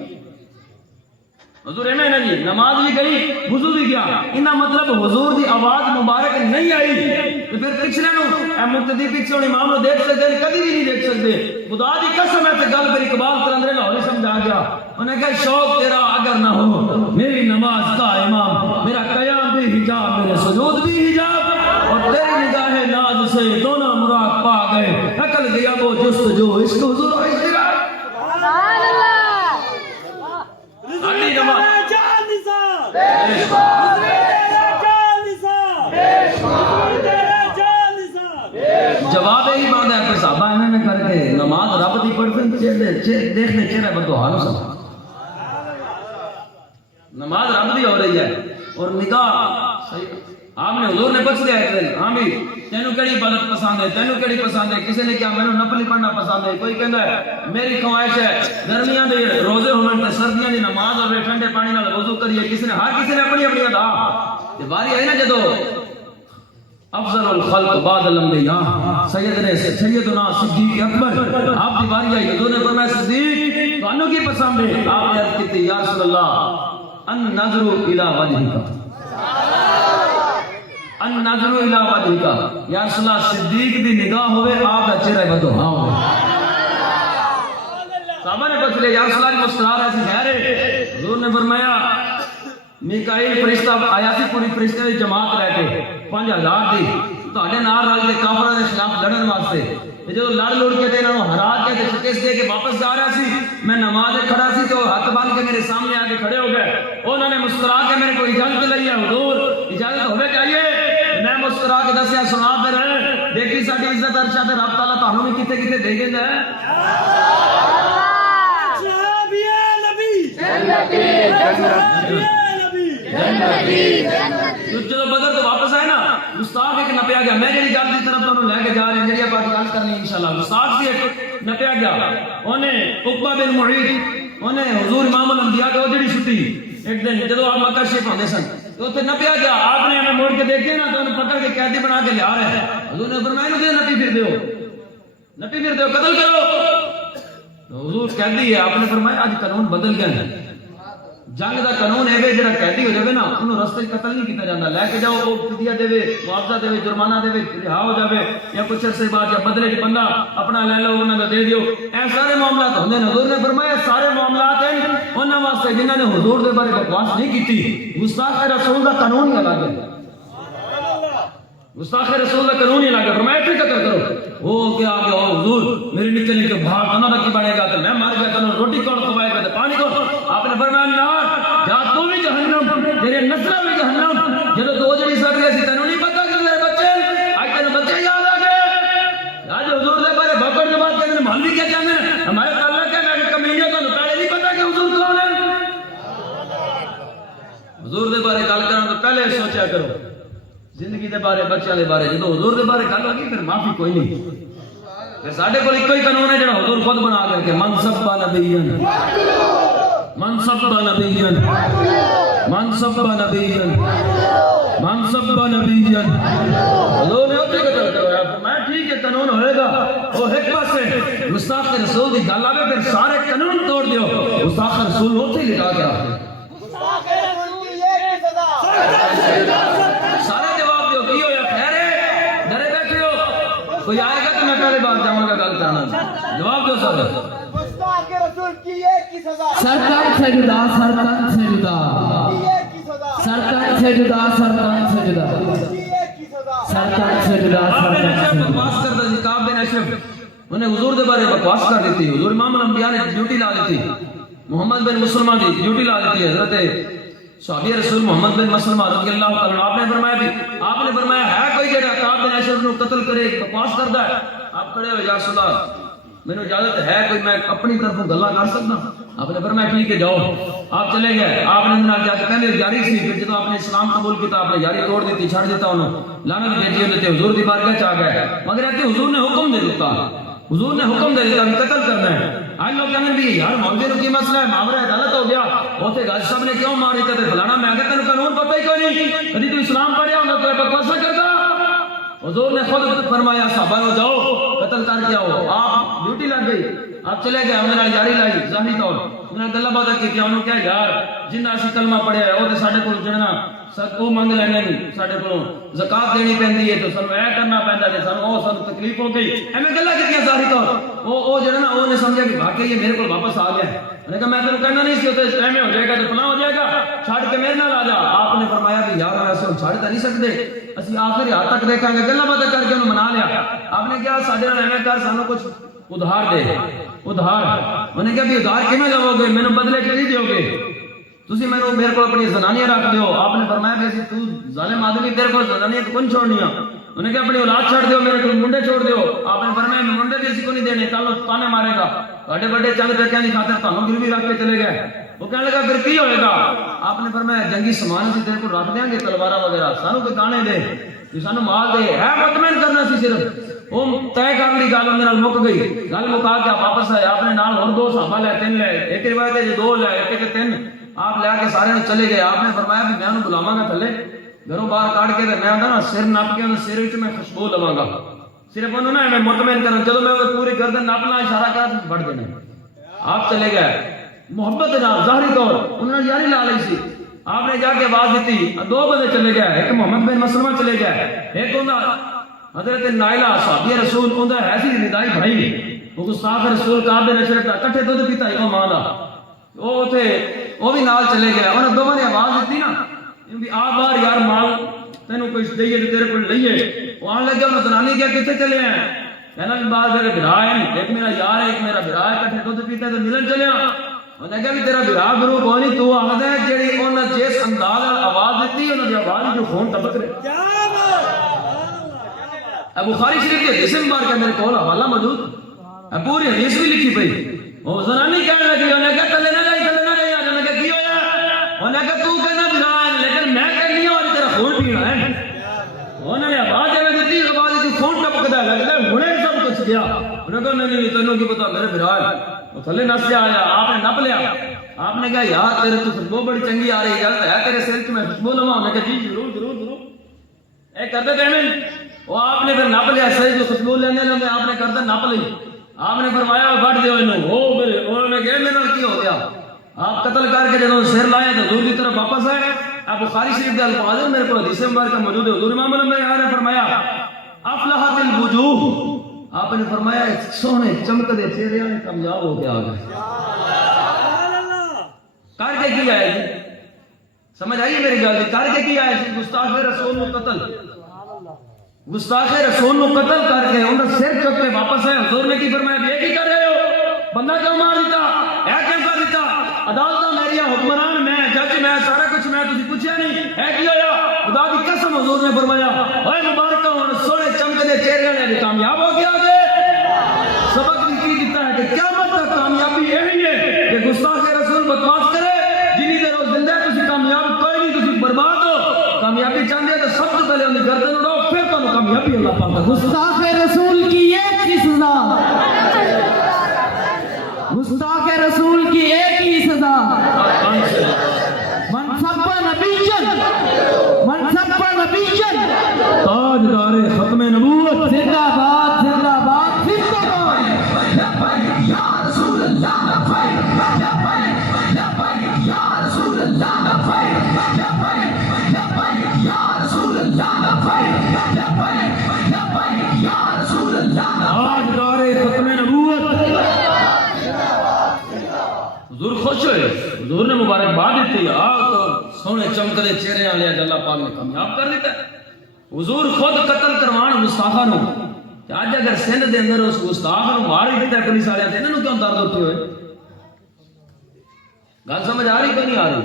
حضور ہے نا جی نماز بھی گئی وضو بھی گیا انہاں مطلب حضور دی آواز مبارک نہیں آئی تو پھر پچھلے نو اے مقتدی پیچھے امام نو دیکھ سکتے کبھی بھی نہیں دیکھ سکتے خدا دی قسم ہے تے گل پھر اقبال کلندر لاہوری سمجھا گیا انہیں کہا شوق تیرا اگر نہ ہو میری نماز کا امام میرا قیام بھی حجاب میرے سجود بھی حجاب اور تیری نگاہ ناز سے دونوں مراد پا گئے عقل گیا وہ جستجو عشق حضور و اشتراک جواب یہی بات ہے کہ صحابہ انہوں نے کر کے نماز رب دی پڑھتے دیکھنے چہرے بدوہا نو سب نماز رب دی ہو رہی ہے اور نگاہ آپ نے حضور نے پوچھ لیا ہے ہاں بھی تینوں کیڑی عبادت پسند ہے تینوں کیڑی پسند ہے کسی نے کیا میں نفل پڑھنا پسند ہے کوئی کہندا ہے میری خواہش ہے گرمیاں دے روزے ہون تے سردیاں دی نماز اور ٹھنڈے پانی نال وضو کریے کسی نے ہر کسی نے اپنی اپنی ادا تے باری آئی نا جدو افضل الخلق بعد الانبیاء سیدنا صدیق اکبر آپ دی باری آئی حضور نے فرمایا صدیق تانوں کی پسند ہے آپ نے عرض کی یا رسول اللہ ان نظر الی وجهک ان نظر الی وجهک یا رسول اللہ صدیق دی نگاہ ہوئے آپ دا چہرہ بدوہا ہوئے صحابہ نے پوچھ لیا یا رسول اللہ مسکرا ایسی خیر ہے حضور نے فرمایا میکائیل فرشتہ آیا سی پوری فرشتے دی جماعت لے کے 5000 دی تہاڈے نال رل کے کافراں دے خلاف لڑن واسطے جدو لڑ لڑ کے انہاں نوں ہرا کے تے شکست دے کے واپس جا رہا سی میں نماز کھڑا سی تو ہاتھ باندھ کے میرے سامنے آ کے کھڑے ہو گئے انہوں نے مسکرا کے میرے کو اجازت لئی ہے حضور اجازت ہوے چاہیے میں مسکرا کے دسیا سنا دے رہے دیکھی ساڈی عزت عرشا تے رب تعالی تانوں بھی کتے کتے دے دیندا ہے صحابی نبی جدو بدر تو واپس آئے نا گستاخ ایک نپیا گیا میں جڑی گل دی طرف تانوں لے کے جا رہے ہیں جڑی آپ گل کرنی انشاءاللہ گستاخ سی ایک نپیا گیا انہیں عقبہ بن معیط انہیں حضور امام الانبیاء کو جڑی چھٹی ایک دن جدو آپ مکہ شریف ہوندے سن تو اوتھے نپیا گیا آپ نے ہمیں موڑ کے دیکھے نا تو انہیں پکڑ کے قیدی بنا کے لے آ رہے ہیں حضور نے فرمایا کہ نپی پھر دیو قتل کرو تو حضور قیدی ہے آپ نے فرمایا آج قانون بدل گیا ہے جنگ دا قانون ہے جڑا قیدی ہو جاوے نا انہوں رستے قتل نہیں کیتا جاندا لے کے جاؤ او فدیہ دے معاوضہ دے جرمانہ دے رہا ہو جاوے یا کچھ عرصے بعد یا بدلے وچ بندہ اپنا لے لو انہاں دا دے دیو اے سارے معاملات ہوندے نے حضور نے فرمایا سارے معاملات ہیں انہاں واسطے جنہاں نے حضور دے بارے بکواس نہیں کیتی گستاخ رسول دا قانون ہی الگ ہے گستاخ رسول دا قانون ہی الگ ہے فرمایا ٹھیک کرو وہ کیا کہ او حضور میری نکل نکل بھاڑ انہاں دا کی بنے گا تے میں مار گیا تے روٹی کون کھوائے گا تے پانی کون آپ نے فرمایا نہ جا تو بھی جہنم تیرے نسل بھی جہنم جدو دو جڑی سڑ گئے سی تینوں نہیں پتہ کہ میرے بچے اج تینوں بچے یاد آ گئے آج حضور دے بارے بکڑ کے بعد کہنے مال بھی کیا چاہتے ہیں ہمارے تعلق ہے میں کمینے تو پہلے نہیں پتہ کہ حضور کون ہے حضور دے بارے گل کرنا تو پہلے سوچا کرو زندگی دے بارے بچوں دے بارے جدو حضور دے بارے گل ہوگی پھر معافی کوئی نہیں پھر ساڈے کول ایک ہی قانون ہے جڑا حضور خود بنا کر کے من سب نبیین منصب نبیین منصب نبیین منصب نبیین حضور نے اوتے قتل کروایا میں ٹھیک ہے قانون ہوئے گا وہ ایک پاسے گستاخ رسول کی گل آئے پھر سارے قانون توڑ دیو گستاخ رسول اتنے لٹا کے رکھ سارے جواب دیو کی ہو یا خیر ہے ڈرے بیٹھے ہو کوئی آئے گا تو میں پہلے بار جاؤں گا گل کرنا جواب دو سارے سرکار سے جدا سرکار سے جدا سرکار سے جدا سرکار سے جدا سرکار سے جدا بکواس کرتا جی کعب بن اشرف انہیں حضور دے بارے بکواس کر دیتی حضور امام الانبیاء نے ڈیوٹی لا دیتی محمد بن مسلمہ دی ڈیوٹی لا دیتی حضرت صحابی رسول محمد بن مسلمہ رضی اللہ تعالیٰ آپ نے فرمایا بھی آپ نے فرمایا ہے کوئی جڑا کعب بن اشرف کو قتل کرے بکواس کرتا ہے آپ کھڑے ہو یا رسول اللہ میرے اجازت ہے کوئی میں اپنی طرفوں گلا کر سکتا آپ نے فرمایا ٹھیک ہے جاؤ آپ چلے گئے آپ نے اندر جا کے پہلے جاری سی پھر جب آپ نے اسلام قبول کیا آپ نے جاری توڑ دیتی چھڑ دیتا انہوں لعنت بھیجی ہوتے حضور دی بارگاہ چ آ گئے مگر ایسے حضور نے حکم دے دیتا حضور نے حکم دے دیتا قتل کرنا ہے آج لوگ کہنے بھی یار معاوضے کی مسئلہ ہے معاورہ عدالت ہو گیا اوتھے گل صاحب نے کیوں ماری تے فلانا میں کہ تینوں قانون پتہ ہی کوئی نہیں کبھی تو اسلام پڑھیا ہوندا تو بکواس کرتا حضور نے خود فرمایا صحابہ کو جاؤ قتل کر کے آؤ آپ ڈیوٹی لگ گئی آپ چلے گئے ہم نے جاری لائی ظاہری طور انہوں نے گلا بات کی انہوں کیا یار جنہ اسی کلمہ پڑھیا ہے وہ تے ساڈے کول جڑنا وہ منگ لینے نہیں ساڈے کولوں زکات دینی پیندی ہے تو سانو اے کرنا پیندا تے سانو او سانو تکلیف ہو گئی ایویں گلا کیتیاں ظاہری طور او جڑا نا او نے سمجھا کہ واقعی یہ میرے کول واپس آ گیا میں نے کہا میں تینوں کہنا نہیں سی تے ایویں ہو جائے گا تے فلاں ہو جائے گا چھڈ کے میرے نال آ جا آپ نے فرمایا کہ یار ایسے چھڈ تے نہیں سکدے اسی آخری حد تک دیکھاں گے گلا بات کر کے انہوں منا لیا آپ نے کہا ساڈے نال ایویں کر سانو کچھ ادھار دے ادھار انہوں نے کہا بھی ادھار کیویں لو گے مینوں بدلے چ نہیں دیو گے تسی میرے کو اپنی زنانیاں رکھ دیو آپ نے فرمایا کہ اسی تو ظالم آدمی تیرے کو زنانیاں تو کون چھوڑنیاں انہوں نے کہا اپنی اولاد چھوڑ دیو میرے کو منڈے چھوڑ دیو آپ نے فرمایا میں منڈے بھی اسی کو نہیں دینے کل تانے مارے گا بڑے بڑے چند پیسوں کی خاطر تانوں گروی رکھ کے چلے گئے وہ کہنے لگا پھر کی ہوئے گا آپ نے فرمایا جنگی سامان اسی تیرے کو رکھ دیں گے تلوارا وغیرہ سانو کوئی دانے دے سانو مال دے ہے مطمئن کرنا سی صرف وہ طے کر لی گل میرے مک گئی گل مکا کے آپ واپس آئے آپ نے نال اور دو صحابہ لے تین لے ایک روایت ہے جو دو لے ایک کے تین آپ لے کے سارے چلے گئے آپ نے فرمایا کہ میں انہوں بلاواں گا تھلے گھروں باہر کاٹ کے میں آندا نا سر نپ کے سر وچ میں خوشبو لواں گا صرف انہوں نے میں مطمئن کرنا جب میں پوری گردن ناپنا اشارہ کر بڑھ دینا آپ چلے گئے محبت نال ظاہری طور انہوں نے یاری لا لی سی آپ نے جا کے آواز دیتی دو بندے چلے گئے ایک محمد بن مسلمہ چلے گئے ایک انہاں حضرت نائلہ صحابی رسول اوندا ہے سی ردائی بھائی وہ گستاخ رسول کعب بن اشرف دا کٹھے دودھ پیتا ہے ماں دا وہ تھے وہ بھی نال چلے گئے انہوں دونوں نے آواز دیتی نا کہ آ باہر یار مال تینوں کوئی دئیے تو تیرے کو لئیے وہ آن لگے انہوں زنانی کیا کتنے چلے ہیں کہنا کہ بعد میرے بھرا ہے ایک میرا یار ہے ایک میرا بھرا ہے کٹھے دودھ پیتا ہے تو ملن چلے انہوں نے کہا کہ تیرا بھرا گرو کوئی نہیں تو آخر ہے جیڑی انہوں جس انداز آواز دیتی انہوں نے آواز جو خون ٹپک رہے بخاری شریف کے حدیث مبارک کا میرے کول حوالہ موجود ہے پوری حدیث بھی لکھی پئی وہ زنانی کہنے لگی انہوں نے کہا تلے نہ جائی تلے نہ جائی انہوں نے کہا کی ہویا انہوں نے کہا تو کہنا بھرا ہے لیکن میں کہنی ہوں اور تیرا خون پینا ہے انہوں نے آواز جب دیتی آواز جو خون ٹپکدا ہے لگتا ہے ہنے سب کچھ گیا انہوں نے کہا نہیں تینوں کی پتا میرے بھرا ہے وہ تھلے نس سے آیا آپ نے نپ لیا آپ نے کہا یار تیرے تو خوشبو بڑی چنگی آ رہی ہے تیرے سر میں خوشبو لواں انہوں نے کہا جی ضرور ضرور ضرور اے کرتے تھے وہ آپ نے پھر نپ لیا صحیح جو خوشبو لینے لگے آپ نے کرتے نپ لی آپ نے فرمایا بڑھ دیو انہوں وہ پھر انہوں نے کہا میرے کی ہو گیا آپ قتل کر کے جب سر لائے تو حضور کی طرف واپس آئے آپ بخاری شریف کے الفاظ میرے کو حدیث مبارکہ موجود ہے حضور امام الانبیاء نے فرمایا افلحت الوجوہ آپ نے فرمایا سونے چمکدے چہرے والے کامیاب ہو کے آ گئے کر کے کی آئے جی سمجھ آئیے میری گل کر کے کی آئے جی گستاخ رسول کو قتل گستاخ رسول کو قتل کر کے انہوں سر چک کے واپس آئے حضور نے کی فرمایا یہ کی کر رہے ہو بندہ کیوں مار دیتا اے کیوں کر دیتا عدالت میری حکمران میں جج میں سارا کچھ میں تجھے پوچھا نہیں اے کی ہویا خدا کی قسم حضور نے فرمایا اے مبارک ہوں سونے چمکدے چہرے والے کامیاب ہو گیا گے سبق بھی کی دیتا ہے کہ قیامت تک کامیابی یہی ہے کہ گستاخ رسول بکواس کرے جنی دیر وہ زندہ ہے تسی کامیاب کوئی نہیں تسی برباد ہو کامیابی چاہتے ہیں تو سب سے پہلے انہیں گردن اڑاؤ پھر تو کامیابی اللہ پاک ہے گستاخ رسول کی ایک ہی سزا گستاخ رسول کی ایک ہی سزا منصب نبیجن تاجدار ختم نبوت زندہ باد زندہ باد زندہ باد حضور نے مبارکباد دیتی ہے تو سونے چمکدے چہرے والے اللہ پاک نے کامیاب کر دیتا ہے حضور خود قتل کروان گستاخاں نو کہ اج اگر سندھ دے اندر اس گستاخ نو مار ہی دیتا ہے پولیس والے تے انہاں نو کیوں درد ہوتے ہوئے گل سمجھ آ رہی کہ نہیں آ رہی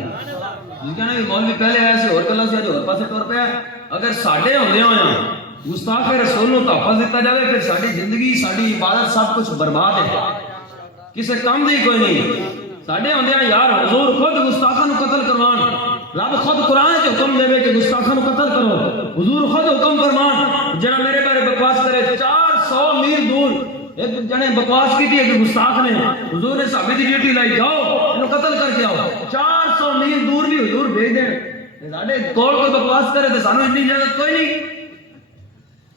جی کہنا کہ مولوی پہلے آیا سی اور گلاں سی اج اور پاسے ٹر پیا اگر ساڈے ہوندے ہویاں گستاخ رسول نو تحفظ دیتا جائے پھر ساری زندگی ساری عبادت سب کچھ برباد ہے کسے کام دی کوئی نہیں ساڈے ہوندیاں یار حضور خود گستاخاں نو قتل کروان رب خود قرآن کے حکم دے کہ گستاخاں نو قتل کرو حضور خود حکم فرمان جڑا میرے بارے بکواس کرے 400 میل دور ایک جنے بکواس کی تھی کہ گستاخ نے حضور نے صحابہ دی ڈیوٹی لائی جاؤ انہوں قتل کر کے آؤ 400 میل دور بھی حضور بھیج دیں ساڈے کول کوئی بکواس کرے تو سانو اتنی اجازت کوئی نہیں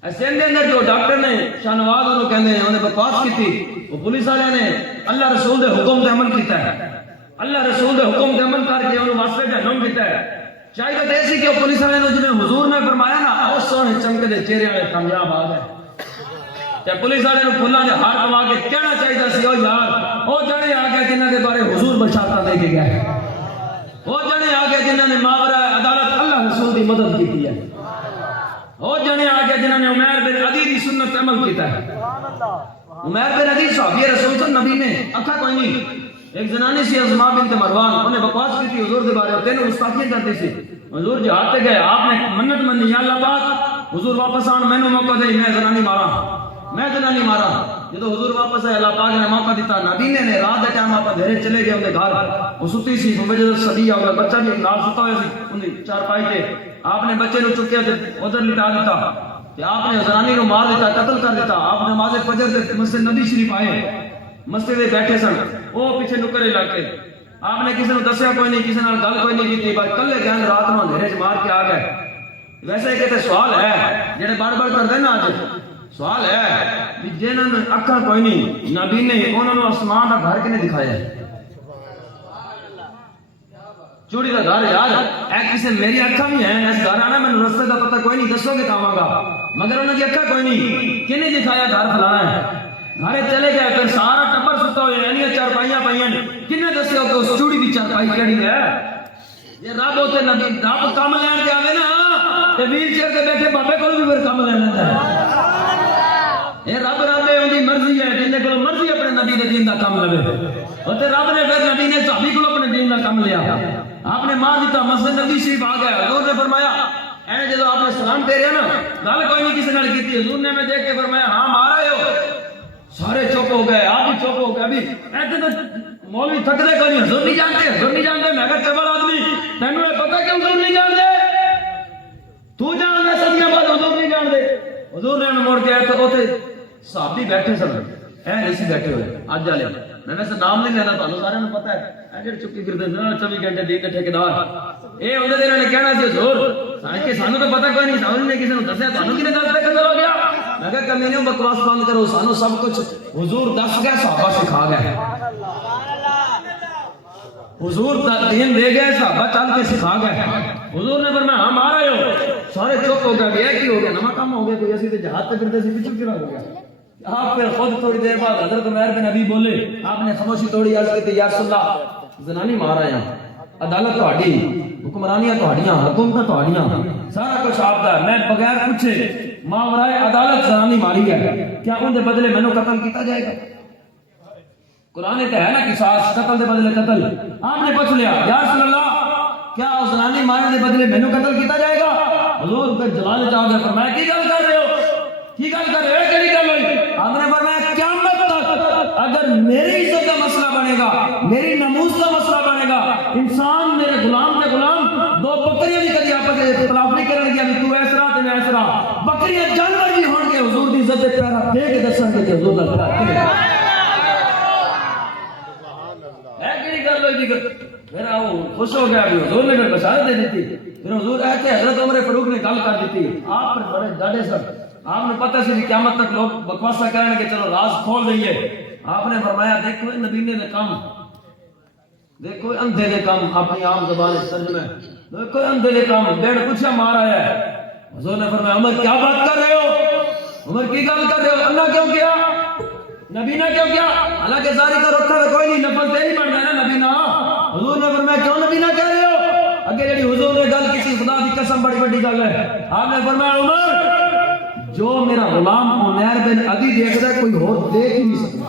سندھ اندر جو ڈاکٹر نے شاہنواز انہوں کہندے ہیں انہیں بکواس کی تھی وہ پولیس والے نے اللہ رسول دے حکم تے عمل کیتا ہے اللہ رسول دے حکم تے عمل کر کے انہوں واسطے جہنم کیتا ہے چاہیے تو ایسی کہ پولیس والے نے جنہیں حضور نے فرمایا نا اس سونے چمکے دے چہرے والے کامیاب آ گئے تے پولیس والے نے پھلاں دے ہاتھ پوا کے کہنا چاہیے سی او یار او جنے آ گئے جنہاں دے بارے حضور بشارتاں دے کے گئے وہ جنے آ گئے جنہاں نے ماورا عدالت اللہ رسول دی مدد کی ہے وہ جنے آ گئے جنہوں نے عمیر بن عدی کی سنت عمل کیتا ہے عمیر بن عدی صحابی رسول صلی نبی نے اکھا کوئی نہیں ایک زنانی سی اسماء بنت مروان انہیں بکواس کی تھی حضور کے بارے تینوں گستاخیاں کرتی سی حضور جہاد تے گئے آپ نے منت منی یا اللہ پاک حضور واپس آن مینوں موقع دے میں زنانی مارا جدو حضور واپس آئے اللہ پاک نے موقع دیتا نبی نے رات کے ٹائم آپ دھیرے چلے گئے انہیں گھر وہ ستی سی جدو سدی آ گیا بچہ بھی نال ستا ہوا سی انہیں چارپائی تے آپ نے بچے نو چکیا تے ادھر لٹا دیتا تے آپ نے زنانی نو مار دیتا قتل کر دیتا آپ نماز فجر تے مسجد نبی شریف آئے مسجد دے بیٹھے سن وہ پیچھے نکر علاقے آپ نے کسی نے دسیا کوئی نہیں کسی نال گل کوئی نہیں کی بس کلے گئے رات نو اندھیرے چ مار کے آ گئے ویسے کہ سوال ہے جڑے بار بار کرتے نا اج سوال ہے کہ جنہاں نے اکھاں کوئی نہیں نبی نے انہاں نو آسمان دا گھر کنے دکھایا ہے چوڑی کا گھر یار اے کسے میری اکھاں بھی ہیں اس گھر آنا میں رستے دا پتہ کوئی نہیں دسو گے کہاں گا مگر انہاں دی اکھاں کوئی نہیں کنے دکھایا گھر فلانا ہے گھر چلے گئے پھر سارا ٹبر ستا ہوئے یعنی چارپائیاں پائیاں کنے دسیا کہ اس چوڑی دی چارپائی کیڑی ہے یہ رب ہوتے نبی رب کام لین کے آوے نا تے ویل چیئر تے بیٹھے بابے کول بھی پھر کام لین لیندا ہے یہ رب رب ہے ان دی مرضی ہے جن کو مرضی اپنے نبی دے دین دا کام لے اور تے رب نے پھر نبی نے صحابی کو اپنے دین دا کام لیا آپ نے مار دیتا مسجد نبی شریف آ گیا حضور نے فرمایا اے جب آپ نے سلام پھیریا نا گل کوئی نہیں کسی نال کیتی حضور نے میں دیکھ کے فرمایا ہاں مارا ہو سارے چپ ہو گئے آپ بھی چپ ہو گئے ابھی ایسے تو مولوی تھکدے کوئی نہیں حضور نہیں جانتے میں کہا چبل آدمی تینوں یہ پتہ کہ حضور نہیں جانتے تو جاننا صدیاں بعد حضور نہیں جانتے حضور نے مڑ کے تو اوتھے صحابی بیٹھے سن اے نہیں سی بیٹھے ہوئے اج والے میں ویسے نام نہیں لینا تانوں سارے نوں پتہ ہے اے جڑے چکی پھردے نے 24 گھنٹے دین دے ٹھیکیدار اے اونوں دے نے کہنا سی حضور کہ سانوں تو پتہ کوئی نہیں سانوں نے کسی نے دسیا تانوں کنے گل پہ قتل ہو گیا میں کہا کمی نہیں بکواس بند کرو سانوں سب کچھ حضور دس گئے صحابہ سکھا گئے حضور دین دے گئے صحابہ چل کے سکھا گئے حضور نے فرمایا ہم آ رہے ہو سارے چپ ہو گئے یہ کی ہو گیا نواں کام ہو گیا کوئی اسی تے جہاد تے پھرتے سی پیچھے کیوں ہو گیا آپ پھر خود تھوڑی دیر بعد حضرت عمیر بن نبی بولے آپ نے خاموشی توڑی عرض کی یا رسول اللہ زنانی مار آیا عدالت تہاڈی حکمرانیاں تہاڈیاں حکومتاں تہاڈیاں سارا کچھ آپ دا میں بغیر پوچھے ماورائے عدالت زنانی ماری ہے کیا ان دے بدلے مینوں قتل کیتا جائے گا قرآن تے ہے نا قصاص قتل دے بدلے قتل آپ نے پوچھ لیا یا رسول اللہ کیا اس زنانی مارنے دے بدلے مینوں قتل کیتا جائے گا حضور پہ جلال چاہ گیا فرمایا کی گل کر رہے ہو کی گل کر رہے ہو کیڑی گل ہوئی آپ نے فرمایا قیامت تک اگر میری عزت کا مسئلہ بنے گا میری ناموس کا مسئلہ بنے گا انسان میرے غلام تے غلام دو بکریاں بھی کدی آپس میں اختلاف نہیں کرن گے تو ایسرا تے میں ایسرا بکریاں جانور بھی ہون گے حضور دی عزت تے پیرا دے کے دسن گے کہ حضور دا پیار ہے کیڑی گل ہوئی دی پھر وہ خوش ہو گیا بھی حضور نے پھر بشارت دے دیتی پھر حضور ہے کہ حضرت عمر فاروق نے گل کر دیتی آپ پر بڑے ڈاڈے سن آپ نے پتہ سی قیامت تک لوگ بکواسا کریں گے چلو راز کھول دئیے آپ نے فرمایا دیکھو نبینے دے کام دیکھو اندھے دے کام اپنی عام زبان ترجمہ دیکھو اندھے دے کام ڈیڑھ پوچھا مارا ہے حضور نے فرمایا عمر کیا بات کر رہے ہو عمر کی گل کر رہے ہو اللہ کیوں کیا نبی نے کیوں کیا حالانکہ ظاہر کا رکھا ہے کوئی نہیں نفل تے ہی بن گیا نا نبی نا حضور نے فرمایا کیوں نبی نہ کہہ رہے ہو؟ اگے جڑی حضور نے گل کی خدا کی قسم بڑی بڑی گل ہے. آپ نے فرمایا عمر جو میرا غلام عمیر بن عدی دیکھتا ہے کوئی اور دیکھ ہی نہیں سکتا.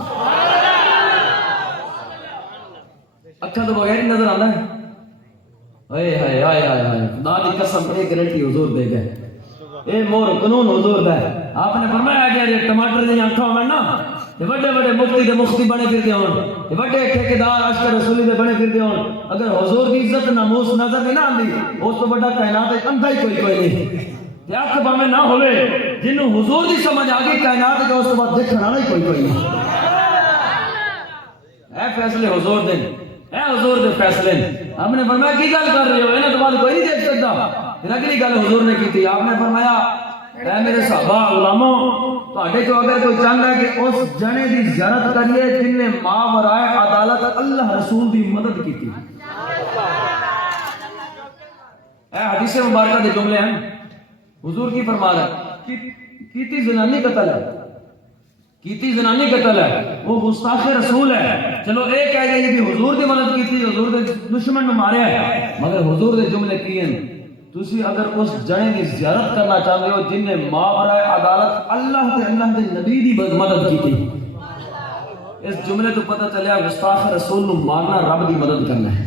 اکھا تو بغیر ہی نظر آتا ہے. ہائے ہائے ہائے ہائے ہائے خدا کی قسم ایک گارنٹی حضور دے گئے. اے مور قانون حضور دا ہے. آپ نے فرمایا کہ ٹماٹر دی آنکھاں ہوئے نا بڑے بڑے مفتی دے مفتی بنے پھرتے ہون, بڑے ٹھیکیدار عسکر رسولی دے بنے پھرتے ہون, اگر حضور دی عزت ناموس نظر نہیں نہ آندی اس تو بڑا کائنات اندھا ہی کوئی نہیں. اکھ بھاویں نہ ہوے جنوں حضور دی سمجھ آ گئی کائنات جو اس تو بعد دیکھن والا ہی کوئی نہیں. اے فیصلے حضور دے, اے حضور دے فیصلے. آپ نے فرمایا کی گل کر رہے ہو, انہاں تو بعد کوئی نہیں دیکھ سکتا. پھر اگلی گل حضور نے کی تھی. آپ نے فرمایا اے میرے صحابہ غلاموں تہاڈے چوں اگر کوئی چاہندا ہے کہ اس جنے دی زیارت کریے جن نے ماورائے عدالت اللہ رسول دی مدد کی تھی. اے حدیث مبارکہ دے جملے ہیں. حضور کی فرمان ہے کیتی زنانی قتل ہے, کیتی زنانی قتل ہے, وہ گستاخ رسول ہے. چلو ایک کہہ گئے کہ حضور دی مدد کی تھی, حضور دے دشمن نو ماریا ہے, مگر حضور دے جملے کی ہیں تسی اگر اس جنے کی زیارت کرنا چاہتے ہو جن نے ماورائے عدالت اللہ دے نبی دی مدد کی تھی. اس جملے تو پتہ چلیا گستاخ رسول نو مارنا رب دی مدد کرنا ہے,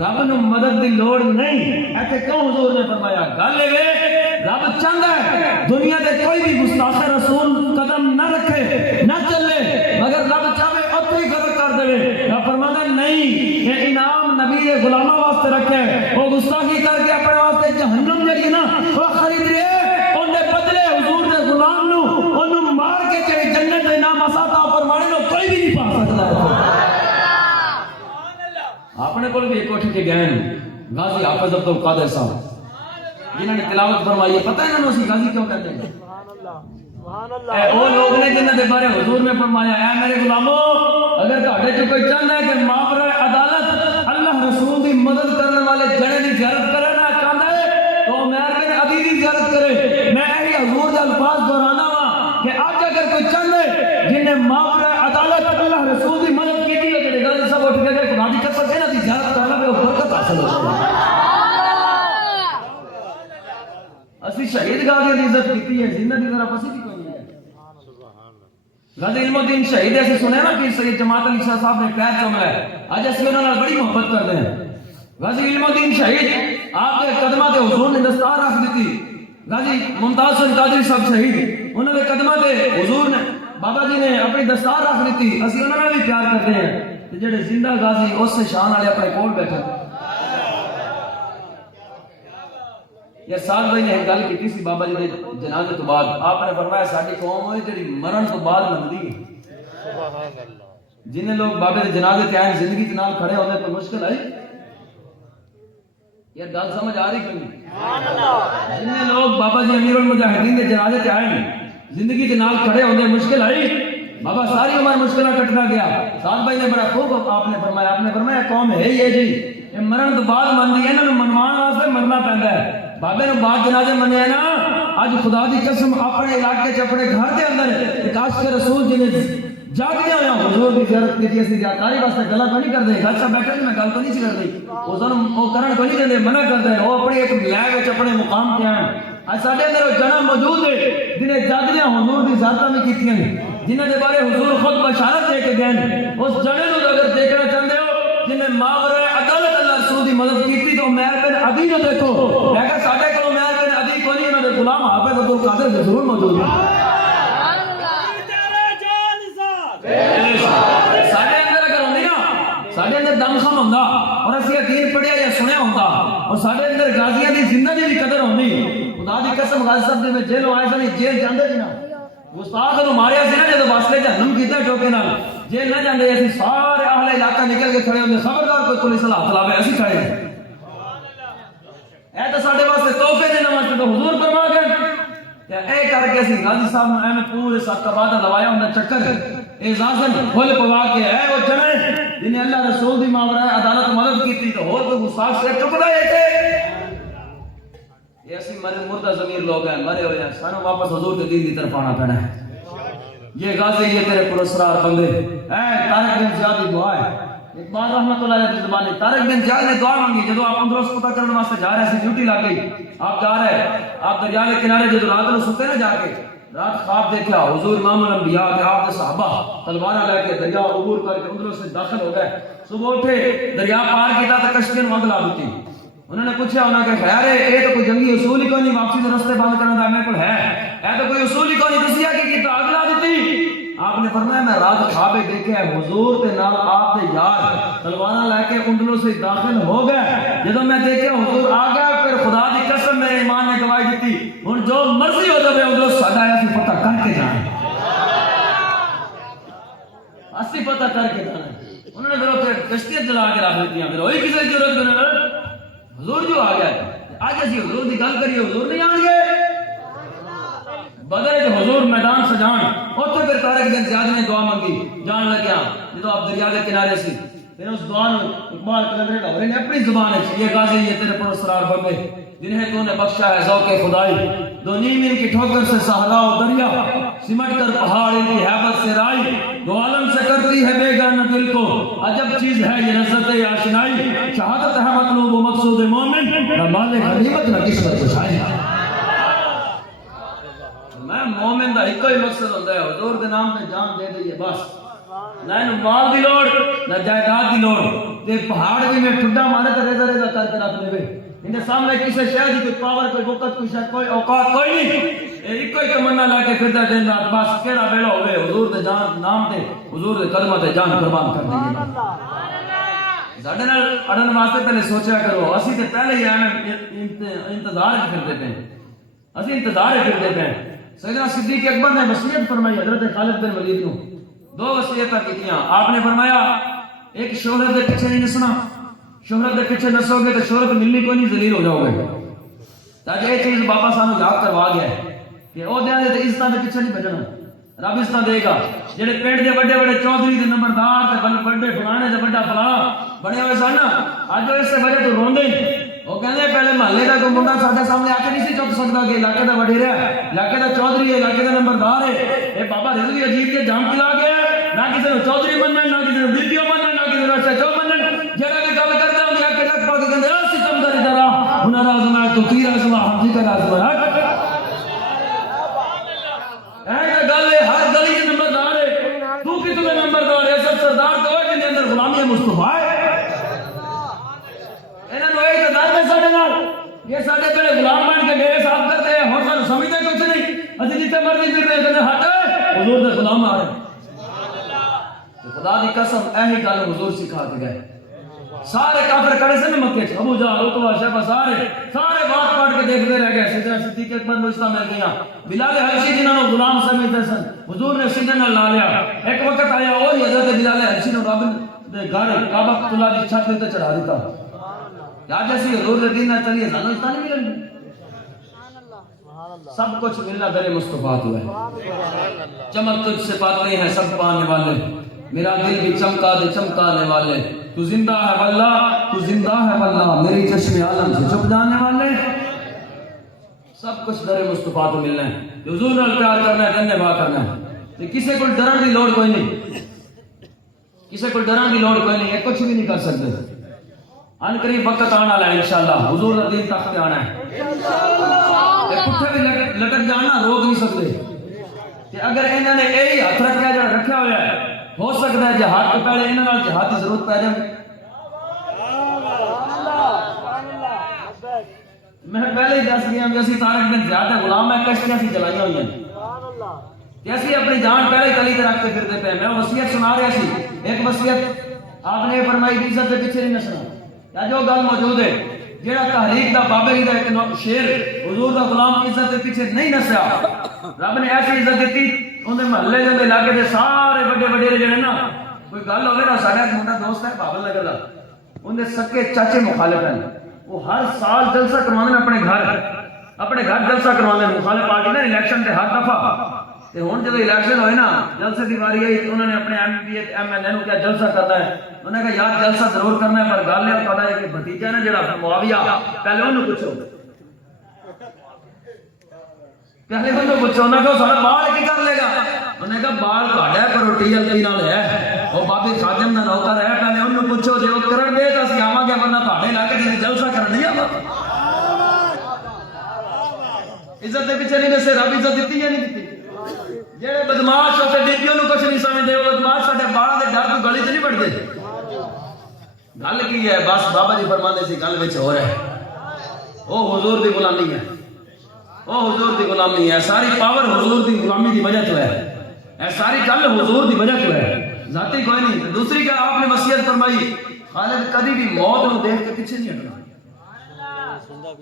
رب نو مدد دی لوڑ نہیں. ایسے کیوں حضور نے فرمایا گل ہے رب چاہتا ہے دنیا دے کوئی بھی گستاخ رسول قدم نہ رکھے نہ چلے, مگر رب چاہے اتنی غرق کر دے. رب فرماتا نہیں یہ انعام نبی دے غلاماں واسطے رکھے, وہ گستاخی کر کے اپنے واسطے جہنم جڑی نا وہ خرید لے, اون دے بدلے حضور دے غلام نو اونوں مار کے جڑی جنت دے انعام عطا فرمانے نو کوئی بھی نہیں پا سکدا ہے. اپنے کول بھی ایک کوٹھی کے گئے غازی حافظ عبد القادر صاحب جنہوں نے تلاوت فرمائی ہے. پتہ ہے انہوں نے غازی کیوں کہتے ہیں؟ وہ لوگ نے جنہوں نے بارے حضور نے فرمایا اے میرے غلاموں اگر تہاڈے چ کوئی چاہتا ہے کہ ماورائے عدالت اللہ رسول دی مدد کرنے والے جنے دی زیارت کرنا چاہتا ہے تو عمیر بن عدی دی زیارت کرے. میں یہی حضور دے الفاظ دہرانا وا کہ اج اگر کوئی چاہتا ہے جن نے ماورائے عدالت اللہ رسول دی مدد کی تھی جڑے غازی صاحب اٹھ کے گئے خدا دی قسم انہاں دی زیارت کرنا پہ برکت حاصل ہو جائے. اسی شہید غازی دی عزت کیتی ہے زندہ دی طرف اسی بھی کوئی نہیں ہے. غازی علم الدین شہید ایسے سنے نا کہ سید جماعت علی شاہ صاحب نے پیر چوما ہے, آج اس میں انہوں نے بڑی محبت کرتے ہیں. غازی علم الدین شہید آپ کے قدمہ تے حضور نے دستار رکھ دیتی. غازی ممتاز حسین قادری صاحب شہید انہوں نے قدمہ تے حضور نے بابا جی نے اپنی دستار رکھ دیتی. اسی انہوں نے بھی پیار کرتے ہیں جڑے زندہ غازی اس سے شان والے اپنے کول بیٹھے. یا سال بھائی نے ایک گل کی سی بابا جی کے جنازے تو بعد آپ نے فرمایا ساری قوم ہے جڑی مرن تو بعد مندی ہے. جن لوگ بابے کے جنازے تے آئے زندگی کے نال کھڑے ہونے تو مشکل ہے. یہ گل سمجھ آ رہی کہ نہیں؟ جن لوگ بابا جی امیر المجاہدین کے جنازے تے آئے زندگی کے نال کھڑے ہونے مشکل ہے. بابا ساری عمر مشکلہ کٹنا گیا. سال بھائی نے بڑا خوب آپ نے فرمایا قوم ہے یہ جی یہ مرن تو بعد مندی ہے, انہوں منوان واسطے مرنا پیندا ہے. بابے نے بعد جنازے منے نا اج خدا دی قسم اپنے علاقے چ اپنے گھر دے اندر ایک عاشق رسول جی نے جاگدے ہویا حضور دی زیارت کیتی. اسی زیارتاری واسطے گلا کوئی نہیں کردے, گل سا بیٹھے میں گل تو نہیں سی کردی, وہ سن وہ کرن کوئی نہیں دے منع کردے, وہ اپنے ایک لے وچ اپنے مقام تے آن. اج ساڈے اندر وہ جنا موجود ہے جنہیں جاگدیاں حضور دی زیارتاں بھی کیتیاں جنہاں دے بارے حضور خود بشارت دے کے گئے. اس جنے نو اگر دیکھنا چاہندے ہو جنہیں ماورائے عدالت اللہ رسول دی مدد کیتی تو عمیر بن عدی نو دیکھو. میں کہ ساڈے کول عمیر بن عدی کوئی نہیں, انہاں دے غلام حافظ عبد القادر ضرور موجود ہیں. ساڈے اندر اگر ہوندی نا ساڈے اندر دم خم ہوندا اور اسی دین پڑھیا یا سنیا ہوندا اور ساڈے اندر غازیاں دی زندہ دی بھی قدر ہوندی. خدا دی قسم غازی صاحب دے جیل آئے سن جیل جاندے سی نا گستاخ نو ماریا سی نا جدوں واسطے جہنم کیتا ٹوکے نال جیل نہ جاندے اسی سارے اہل علاقہ نکل کے کھڑے ہوندے خبردار کوئی پولیس والا ہاتھ لاوے اسی کھڑے. اے تو ساڈے واسطے تحفے دینے واسطے تو حضور فرما گئے. اے کر کے اسی غازی صاحب نے ایویں پورے ساکاباد لوایا ہوندا چکر اعزازن کھل پوا کے اے وہ جنے جنہیں اللہ رسول دی ماورائے عدالت مدد کیتی تو اور کوئی گستاخ سے چکدا ہے کہ یہ اسی مردہ ضمیر لوگ ہیں مرے ہوئے ہیں سانو واپس حضور کے دین کی طرف آنا پڑنا ہے. یہ غازی یہ تیرے پراسرار بندے اے طارق بن زیاد کی دعا ہے اقبال رحمۃ اللہ علیہ کی زبان ہے، طارق بن زیاد نے دعا مانگی جب آپ اندر پتہ کرنے واسطے جا رہے سی، ڈیوٹی لگ گئی، آپ جا رہے آپ دریا کے کنارے جب رات کو سوتے نا جا کے رات خواب دیکھا حضور امام الانبیاء کے آپ کے صحابہ تلوار لے کے دریا عبور کر کے اندروں سے داخل ہو گئے، صبح اٹھے دریا پار کیا تو کشتی میں اگ لا دیتی، انہوں نے پوچھا انہوں نے خیر ہے یہ تو کوئی جنگی اصول ہی کوئی نہیں، واپسی کے رستے بند کرنے کا میرے کو ہے، یہ تو کوئی اصول ہی کوئی نہیں، دسیا کہ تو اگ لا دیتی۔ آپ نے فرمایا میں رات خواب دیکھا ہے حضور کے نال آپ دے یار تلوار لے کے اندروں سے داخل ہو گئے، جب میں دیکھا حضور آ گیا پھر خدا دی قسم میرے ایمان نے گواہی دیتی ہن جو مرضی ہو جائے اندروں ساڈا ایسی پتہ کر کے جانا، اسی پتہ کر کے جانا۔ انہوں نے پھر کشتیاں چلا کے رکھ دیتی، پھر وہی کسی کی ضرورت نہیں، حضور جو آ گیا آج اسی حضور کی گل کریے حضور نہیں آن گے بدر جو حضور میدان سجان اتنے پھر طارق بن زیاد نے دعا مانگی جان لگیا جب آپ دریا کے کنارے سی، پھر اس دعا نے اقبال کلندر لاہوری نے اپنی زبان ہے یہ غازی یہ تیرے پر اسرار بندے جنہیں تو نے بخشا ہے ذوق خدائی، دو نیم ان کی ٹھوکر سے صحرا و دریا سمٹ کر پہاڑ ان کی ہیبت سے رائی، دو عالم سے کرتی ہے بے گانا دل کو عجب چیز ہے یہ لذت آشنائی، شہادت ہے مطلوب و مقصود مومن نہ مال غنیمت نہ کسوت خوشائی۔ میں مومن دا ایک ہی مقصد ہوتا ہے حضور کے نام پہ جان دے دئیے بس، نہ مال دی لوڑ نہ جائیداد دی لوڑ، تے پہاڑ بھی میں ٹھڈا مارے تو ریزا ریزا کر کے رکھ دے، ان سامنے کسی شہر کی کوئی پاور کوئی وقت کوئی شاید کوئی اوقات کوئی نہیں، ایک ہی تمنا لا کے پھرتا دن رات بس کیڑا ویلا ہوئے حضور دے جان نام تے حضور دے قدمہ تے جان قربان کر دیں۔ ساڈے نال اڑن واسطے پہلے سوچیا کرو، اسی تے پہلے ہی انتظار کرتے پے، اسی انتظار کرتے پے۔ سیدنا صدیق اکبر نے وصیت فرمائی حضرت خالد بن ولید کو، دو وصیتاں کیتیاں، آپ نے فرمایا ایک شہرت دے پیچھے نہیں نسنا، شہرت دے پیچھے نسو گے تو شہرت ملنی کوئی نہیں، ذلیل ہو جاؤ گے، تاکہ یہ چیز بابا سانو یاد کروا گیا ہے کہ او دیاں دے عزتاں دے پیچھے نہیں بھجنا، رب عزتاں دے گا۔ جڑے پنڈ دے بڑے بڑے چودھری دے نمبردار تے بڑے فلانے دے بڑا فلاں بنے ہوئے سن اج اس سے وجہ تو روندے، وہ کہندے پہلے محلے دا کوئی منڈا ساڈے سامنے آ کے نہیں سی چک سکدا کہ علاقے دا وڈیرا ہے، علاقے دا چودھری ہے، علاقے دا نمبردار ہے، اے بابا رضوی عجیب کے جام پلا گیا ہے، نہ کسی نو چودھری منن نہ کسی نو بیبیو منن نہ کسی نو چچو منن، جڑا بھی گل کردا ہوں کہ لک پا کے کہندے اے ستم دا ادارا ہنر آزما تو تیر آزما ہم ذکر آزما اے گل ہے ہر گلی دے نمبردار ہے، تو کتنے نمبردار ہے، سب سردار تو ہے جن اندر غلامی مصطفی ہے، یہ سارے پہلے غلام بن کے گئے صاحب کرتے ہیں ہر سال سمجھتے کچھ نہیں، اسی جتنے مرضی پھرتے ہیں ہٹ حضور دے غلام آ رہے، خدا دی قسم ایہی گل حضور سکھا کے گئے۔ سارے کافر کھڑے سے مکے چ ابو جہل عتبہ شیبہ سارے بات پڑھ کے دیکھتے رہ گئے، سیدنا صدیق اکبر نو اسلام مل گیا، بلال حبشی جنہاں نو غلام سمجھتے سن حضور نے سینے نال لا لیا، ایک وقت آیا اور حضرت بلال حبشی نے رب دے گھر کعبہ اللہ دی چھت تے چڑھا دیتا، آج ایسی حضور دے دین نہ چلیے سانو اس طرح نہیں ملیں، سب کچھ ملنا در مصطفیٰ تو ہے، چمک تجھ سے پاتے ہیں سب پانے والے، میرا دل بھی چمکا دے چمکانے والے، تو زندہ ہے واللہ تو زندہ ہے واللہ، میری چشم عالم سے چھپ جانے والے، سب کچھ در مصطفیٰ تو ملنا ہے، حضور نال پیار کرنا ہے دھنیہ واد کرنا ہے، کسی کو ڈرن دی لوڑ کوئی نہیں، کسی کو ڈرن دی لوڑ کوئی نہیں، یہ کچھ بھی نہیں کر سکتے، ان قریب وقت آنا والا ہے انشاءاللہ حضور کا دین تخت پہ آنا ہے، پٹھے بھی لٹک جانا روک نہیں سکتے، کہ اگر انہوں نے یہی ہاتھ رکھا جا رکھا ہوا ہے ہو سکتا ہے جہاد تو پہلے انہوں نے جہاد کی ضرورت پہ جائے۔ میں پہلے ہی دس گیا کہ اسی طارق بن زیاد غلام ہے، کشتیاں سی چلائی ہوئی ہیں، اسی اپنی جان پہلے تلی تے رکھتے پھرتے پہ، میں وصیت سنا رہا سی، ایک وصیت آپ نے فرمائی کہ عزت کے پیچھے نہیں نسنا، یا جو گل موجود ہے جیڑا تحریک دا بابری دا ایک شیر حضور دا غلام کی عزت کے پیچھے نہیں نسیا، رب نے ایسی عزت دیتی انہیں محلے دے علاقے دے سارے بڑے بڑے جڑے نا کوئی گل ہوگی نا، ساڈا منڈا دوست ہے بابل نگر دا، انہیں سکے چاچے مخالف ہیں، وہ ہر سال جلسہ کروانے اپنے گھر جلسہ کروانے مخالف پارٹی نے الیکشن تے ہر دفعہ، تے ہن جب الیکشن ہوئے نا جلسے دی واری آئی انہوں نے اپنے M P M L A نو کیا جلسہ کرنا ہے، انہوں نے کہا یار جلسہ ضرور کرنا ہے پر گل ہے پتہ ہے کہ بھتیجا نے جڑا معاویہ پہلے انہوں پوچھو انہوں نے کہا سارا بال کی کر لے گا، انہوں نے کہا بال تہاڈا ہے پر روٹی التی نال ہے، وہ بابے خادم دا نوکر ہے، پہلے انہوں عزت دے پیچھے نہیں نسے رب عزت دیتی یا نہیں دیتی جڑے بدماش ہوتے بیبیوں نو کچھ نہیں سمجھدے وہ بدماش ساڈے بالاں دے ڈر تو گلی تے نہیں بڑھدے گل کی ہے بس بابا جی فرماندے سی گل وچ ہو رہا ہے او حضور دی غلامی ہے او حضور دی غلامی ہے ساری پاور حضور دی غلامی دی وجہ تو ہے اے ساری گل حضور دی وجہ تو ہے ذاتی کوئی نہیں دوسری کہ آپ نے وصیت فرمائی خالد کبھی بھی موت نو دیکھ کے پیچھے نہیں ہٹنا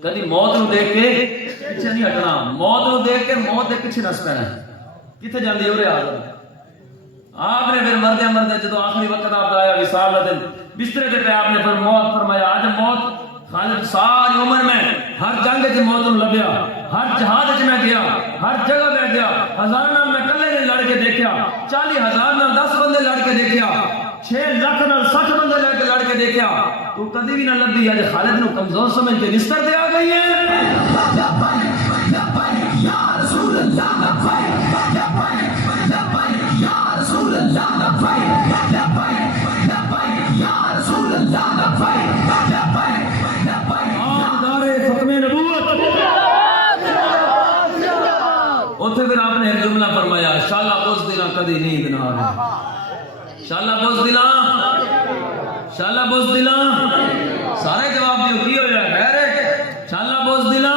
کبھی موت نو دیکھ کے پیچھے نہیں ہٹنا موت نو دیکھ کے موت دے پیچھے نس پینا کتنے جاندی ہو رہے آپ نے پھر مردے مردے جدو آخری وقت آپ کا آیا وصال کا دن بسترے پہ آپ نے پھر موت فرمایا آج موت خالد ساری عمر میں ہر جنگ سے موت نو لبیا ہر جہاد میں گیا ہر جگہ میں گیا ہزار نال میں کلے نے لڑ کے دیکھا 40,000 نال 10 بندے لڑ کے دیکھا 6 لاکھ نال 60 بندے لڑ کے دیکھا تو کدی بھی نہ لبھی اج خالد نو کمزور سمجھ کے بستر دے آ گئی ہے یا رسول اللہ یا رسول اللہ یا رسول اللہ اوتھے پھر آپ نے ایک جملہ فرمایا شالا بوز دلا کدی نیند نہ آوے شالا بوز دلا سارے جواب دیو کی ہویا خیر ہے شالا بوز دلا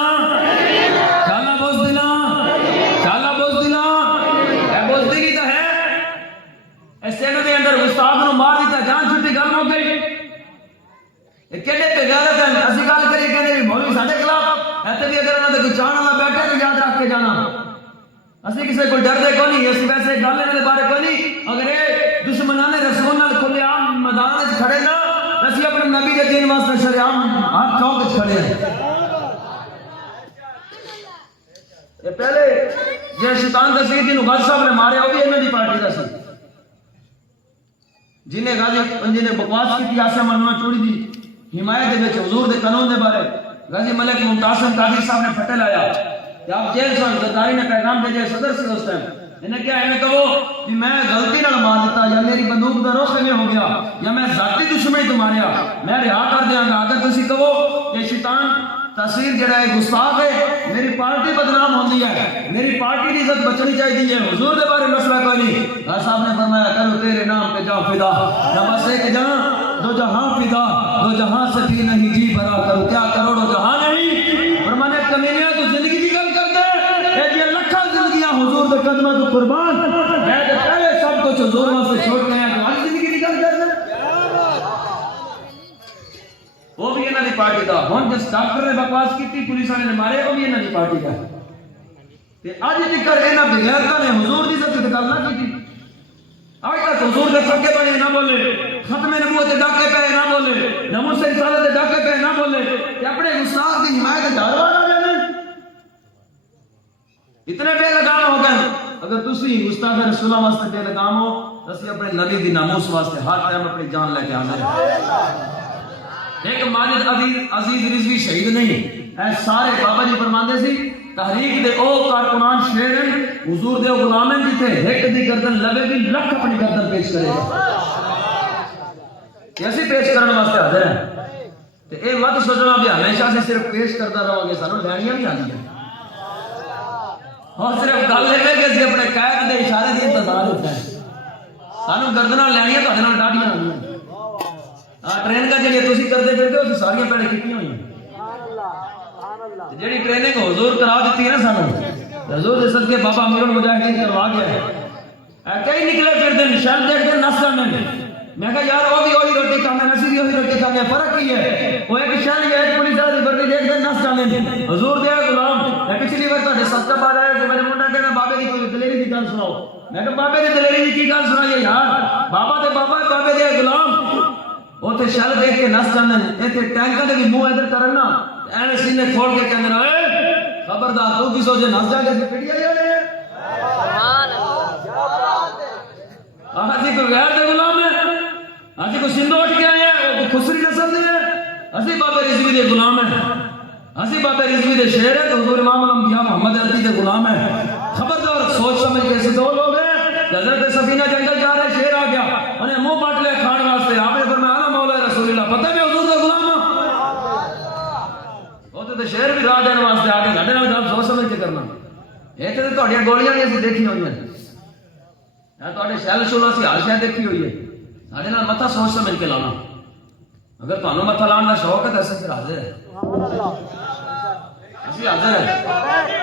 اے بوزدگی تو ہے اس سینو دے اندر گستاخ نو مار دیتا جان چھٹی گل ہو گئی اے کیڑے بے غیرت ہیں اسی گل کری کہندے مولوی ساڈے خلاف ایتھے بھی اگر انہاں دے کوئی چاہن والا بیٹھے تو یاد رکھ کے جانا اسی کسی کو ڈر دے کو نہیں اسی ویسے گل انہاں دے بارے کو نہیں اگر اے دشمنان رسول نال کھلے عام میدان وچ کھڑے نا اسی اپنے نبی دے دین واسطے شریعام ہر چوک وچ کھڑے ہیں یہ پہلے جو شیطان دسویں دن غازی صاحب نے مارے وہ بھی انہاں دی پارٹی دا سی جنہیں غازی نے بکواس کی تھی آسیا منوع چوڑی دی حمایت دے وچ حضور دے قانون دے بارے غازی ملک ممتاز قادری صاحب نے پھٹے لایا کہ آپ جیل سے زرداری نے پیغام بھیجے صدر سے اس ٹائم انہیں کیا ہے کہو کہ میں غلطی نہ مار دیتا یا میری بندوق دا رخ میں ہو گیا یا میں ذاتی دشمنی تمہاریا میں رہا کر دیاں گا اگر تسی کہو کہ شیطان تصویر جڑا ہے گستاخ ہے میری پارٹی بدنام ہوندی ہے میری پارٹی کی عزت بچنی چاہیے حضور دے بارے مسئلہ کوئی نہیں صاحب نے فرمایا کرو تیرے نام پہ جاؤ فدا نہ بس ایک جہاں دو جہاں فدا دو جہاں سے بھی نہیں جی بھرا کرو کیا کروڑوں جہاں نہیں فرمانے کمینیاں تو زندگی کی گل کر دے اے جی لکھاں زندگیاں حضور دے قدموں تو قربان ہے تے پہلے سب کچھ حضور واسطے چھوڑ کے ہیں تو ہر زندگی کی گل کر دے وہ بھی انہاں دی پارٹی دا ہن جس ڈاکٹر نے بکواس کیتی پولیس والے نے مارے وہ بھی انہاں دی پارٹی دا تے اج تک انہاں بغیرتاں نے حضور دی عزت تے گل نہ کیتی آج تک حضور دے سکے بنے نہ بولے ختم نبوت دے ڈاکے پہ نہ بولے ناموس رسالت دے ڈاکے پہ نہ بولے کہ اپنے گستاخ دی حمایت داروا نہ جانے اتنے بے لگام ہو گئے اگر تسی گستاخ رسول اللہ واسطے بے لگام ہو اسی اپنے نبی دی ناموس واسطے ہر ٹائم اپنی جان لے کے حاضر ہیں ایک ماجد عزیز رضوی شہید نہیں اے سارے بابا جی فرماندے سی تحریک دے او کارکنان شیر ہیں حضور دے غلامیں بھی تھے ایک دی گردن لگے بھی لکھ اپنی گردن پیش کرے گا کیسے پیش کرنے واسطے حاضر ہیں تے اے مت سوچنا بھی ہمیشہ سے صرف پیش کرتا رہو گے سانو لینیاں بھی آندی ہیں اور صرف گل لے کے اسی اپنے قائد دے اشارے دی انتظار ہوتا ہے سانو گردناں لینیاں تہاڈے نال ڈاڈیاں آندیاں ٹرین کا جڑی تسی کردے پھرتے ہو ساریاں پہلے کیتیاں ہوئیں جڑی ٹریننگ حضور کرا دیتی ہے نا سانو حضور دے صدقے بابا امیر المجاہدین کروا گیا ہے کئی نکلے پھرتے ہیں شان دیکھتے ہیں نس جانے میں کہا یار وہ بھی وہی روٹی کھانے نسی بھی وہی روٹی کھانے فرق کی ہے وہ ایک شان یا ایک پولیس والی وردی دیکھتے ہیں نس جانے حضور دے غلام میں پچھلی بار تہاڈے صدقہ پا لایا کہ میرے منڈا کہنا بابے دی کوئی دلیری دی گل سناؤ میں کہا بابے دی دلیری دی کی گل سنائیے یار بابا بابے دے غلام اوتے شل دیکھ کے نس جانے ایتھے ٹینکاں دے بھی منہ ادھر کرن نا اینے سینے کھول کے کہندے اے خبردار تو کی سوچے نس جا کے پٹیا لے لے سبحان اللہ اسی کو غیر دے غلام ہے اسی کو سندھ اٹھ کے آیا ہے خسری نسل دے ہے اسی بابے رضوی دے غلام ہے اسی بابے رضوی دے شہر ہے تو حضور امام الانبیاء محمد عربی دے غلام ہے خبردار سوچ سمجھ کے ایسے دو لوگ ہیں حضرت سفینہ جنگل جا رہے شیر آ گیا انہیں منہ پاٹ لے کھان واسطے آپ نے فرمایا نا مولا رسول اللہ پتہ بھی حضور دا غلام وہ تو شیر بھی راہ دینے واسطے آ کے گھڑے نال سوچ سمجھ کے کرنا یہ تو تھوڑی گولیاں بھی اسی دیکھی ہوئی ہیں تے شیل شول اسی ہر شاید دیکھی ہوئی ہے سارے نال متھا سوچ سمجھ کے لانا اگر تمہیں متھا لان کا شوق ہے تو اصل پھر حاضر ہے اسی حاضر ہے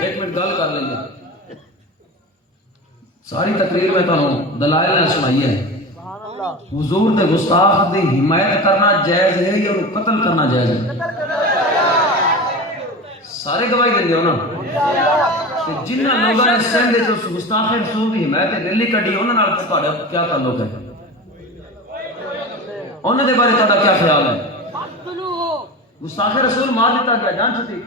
ایک منٹ گل کر لیں گے ساری تقریر میں تمہیں دلائل نے سنائی ہے حضور دے گستاخ دی حمایت کرنا جائز ہے یا قتل کرنا جائز ہے سارے گواہی دیں گے نا جنہ لوگوں نے سندھ جو گستاخ رسول کی حمایت ریلی کڈی انہاں نال تہاڈا کیا تعلق ہے انہاں دے بارے تہاڈا کیا خیال ہے گستاخ رسول مار دیتا گیا جان چھٹی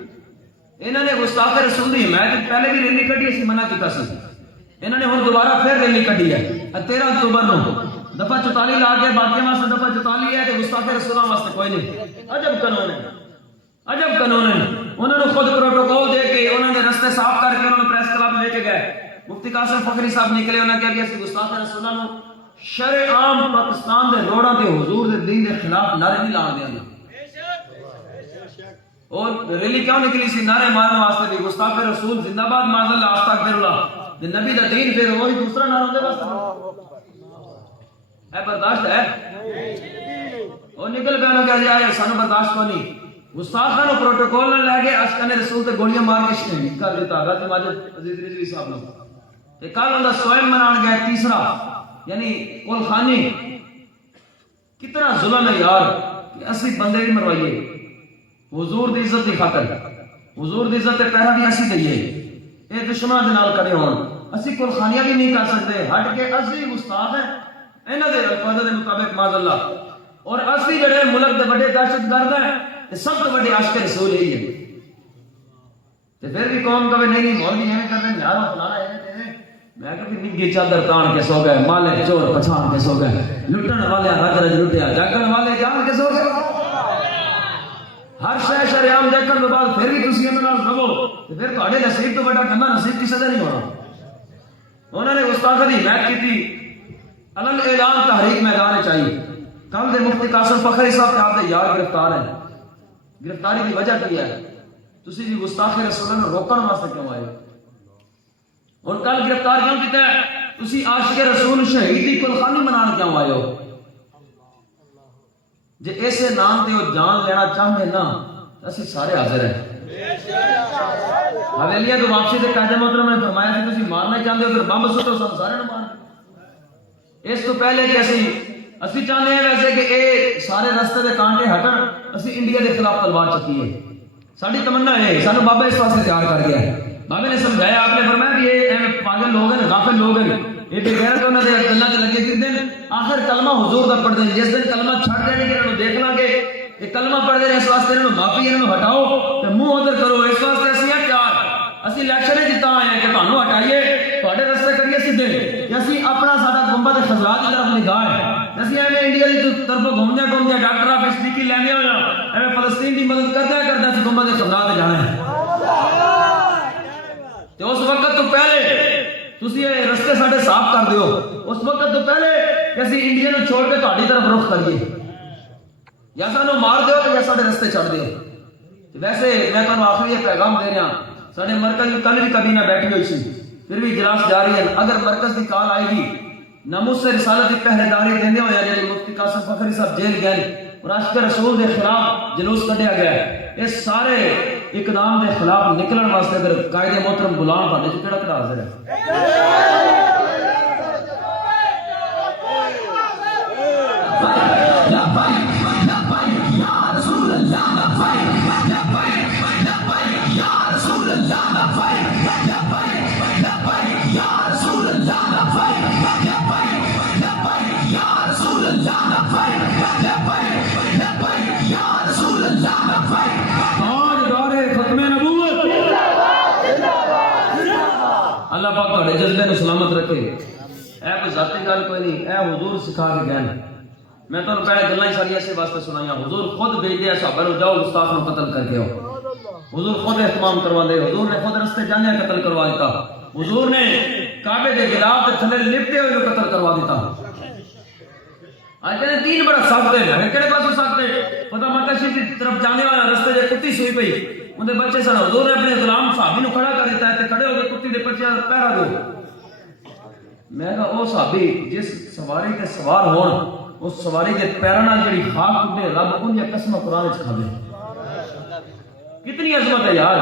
انہوں نے گستاخ رسول کی حمایت پہلے بھی ریلی کڈی اسی منع کیتا سی انہوں نے ہن دوبارہ پھر ریلی کڈی ہے 13 اکتوبر نو دفعہ 44 لا کے باقی واسطے دفعہ 44 ہے کہ گستاخ رسول واسطے کوئی نہیں عجب قانون ہے عجب قانون ہے انہوں نے خود پروٹوکول دے کے انہوں نے رستے صاف کر کے انہوں نے پریس کلب لے کے گئے مفتی قاسم فخری صاحب نکلے انہوں نے کہا کہ اس گستاخ رسول نے شرع عام پاکستان دے روڑاں تے حضور دے دین دے خلاف نعرے نہیں لا دے اور ریلی کیوں نکلی سی نعرے مارنے واسطے بھی گستاخ رسول زندہ باد معاذ اللہ استغفر اللہ تے نبی دا دین پھر وہی دوسرا نعرہ دے واسطے ہے برداشت ہے اور نکل پہ انہوں نے کہا سانو برداشت کو نہیں گستاخاں نو پروٹوکول نہ لے کے عاشقان رسول تے گولیاں مار کے شہید کر دیتا غازی ماجد عزیز رضوی صاحب نے تے کل اندا سوئم منان گئے تیسرا یعنی کل خانی کتنا ظلم ہے یار کہ اسی بندے بھی مروائیے حضور دی عزت دی خاطر حضور دی عزت تے پہرا بھی اسی دئیے اے دشمناں دے نال کھڑے ہون اسی کل خانیاں بھی نہیں کر سکتے ہٹ کے اسی گستاخ ہیں انہاں دے الفاظ دے مطابق معاذ اللہ اور اسی جڑے ملک دے بڑے دہشت گرد ہیں سب تو بڑے عاشق رسول یہی ہے تے پھر بھی قوم کہے نہیں مولوی ایویں کر رہے ہیں یار فلانا ایویں میں کہ نگی چادر تان کے سو گئے مالک چور پچھان کے سو گئے لٹن والے رج رج لٹیا جاگن والے جان کے سو گئے ہر شے شریعام دیکھن کے بعد پھر بھی تسی انہاں نال رہو تے پھر تہاڈے نصیب تو بڑا گندا نصیب کسے دا نہیں ہونا انہوں نے گستاخی دی حمایت کی تھی علل اعلان تحریک میدان چاہیے کل دے مفتی قاسم فخری صاحب کے آپ دے یار گرفتار ہیں گرفتاری کی وجہ کیا ہے تسی جی گستاخ رسول نے روکن واسطے کیوں آئے اور کل گرفتار کیوں کیتا ہے تسی عاشق رسول شہیدی کل خانی منان کیوں آئے ہو جے ایسے نام تے وہ جان لینا چاہتے نا اسی سارے حاضر ہیں حویلیہ تو واپسی تے قائد محترم نے فرمایا کہ تسی مارنا چاہتے ہو پھر بم سٹو سب سارے نہ مار اس تو پہلے کہ اسی چاہتے ہیں ویسے کہ اے سارے رستے دے کانٹے ہٹن اسی انڈیا دے خلاف تلوار چکی ہے ساری تمنا ہے سانو بابا اس واسطے تیار کر گیا ہے بابے نے سمجھایا آپ نے فرمایا کہ یہ پاگل لوگ ہیں غافل لوگ ہیں یہ بے غیرت انہاں دے گلاں تے لگے پھردے ہیں آخر کلمہ حضور دا پڑھ دیں جس دن کلمہ چھڑ جانے کہ انہوں دیکھ لیں گے یہ کلمہ پڑھ دے اس واسطے انہوں معافی انہوں ہٹاؤ تے منہ ادھر کرو اس واسطے اسی ہیں تیار اسی الیکشن جیتا ہیں کہ تانوں ہٹائیے تواڈے رستے کریے سیدھے کہ اسی اپنا سارا گنبد خضرات کی طرف نگاہ ہے اسی ایویں انڈیا دی طرف گھومدے گھومدے ڈاکٹر آف صدیقی لیندے ہویا ایویں فلسطین دی مدد کردا اسی گنبد خضرات جانا ہے تے اس وقت تو پہلے تسی یہ رستے ساڈے صاف کر دیو اس وقت تو پہلے کہ اسی انڈیا نو چھوڑ کے تہاڈی طرف رخ کریے یا سانو مار دیو یا ساڈے رستے چھڑ دیو ویسے میں تانوں آخری یہ پیغام دے رہا ساڈے مرکز میں کل بھی کبینہ بیٹھی ہوئی سی پھر بھی اجلاس جاری ہے اگر مرکز کی کال آئے گی ناموس سے رسالت کی پہرے داری دینے ہویا جی مفتی قاسم فخری صاحب جیل گئے اور عاشق رسول دے خلاف جلوس کڈیا گیا ہے اس سارے اقدام دے خلاف نکلن واسطے اگر قائد محترم غلام پاڈے چ کیڑا کیڑا حاضر ہے اللہ پاک تہاڈے جذبے نوں سلامت رکھے اے کوئی ذاتی گل کوئی نہیں اے حضور سکھا کے گئے میں تانوں پہلے گلاں ہی ساری ایسے واسطے سنائیاں حضور خود بھیج دے صحابہ نوں جاؤ گستاخ نوں قتل کر کے آؤ حضور خود اہتمام کروا دے حضور نے خود رستے جانے قتل کروا دیتا حضور نے کعبے دے غلاف تے تھلے لپٹے ہوئے قتل کروا دیتا آج کہتے ہیں دین بڑا سخت ہے، میں کہڑے پاسوں سخت ہے؟ پتہ مکہ شریف کی طرف جانے والا رستے دے کتی سوئی پئی، اندر بچے سن، حضور نے اپنے غلام صحابی نو کھڑا کر دیتا ہے تے کھڑے ہو کے کتی دے بچے دا پہرا دو۔ میں کہا او صحابی جس سواری تے سوار ہون اس سواری دے پیراں نال جڑی خاک اڈے رب انہاں قسم قرآن وچ کھاوے۔ کتنی عظمت ہے یار،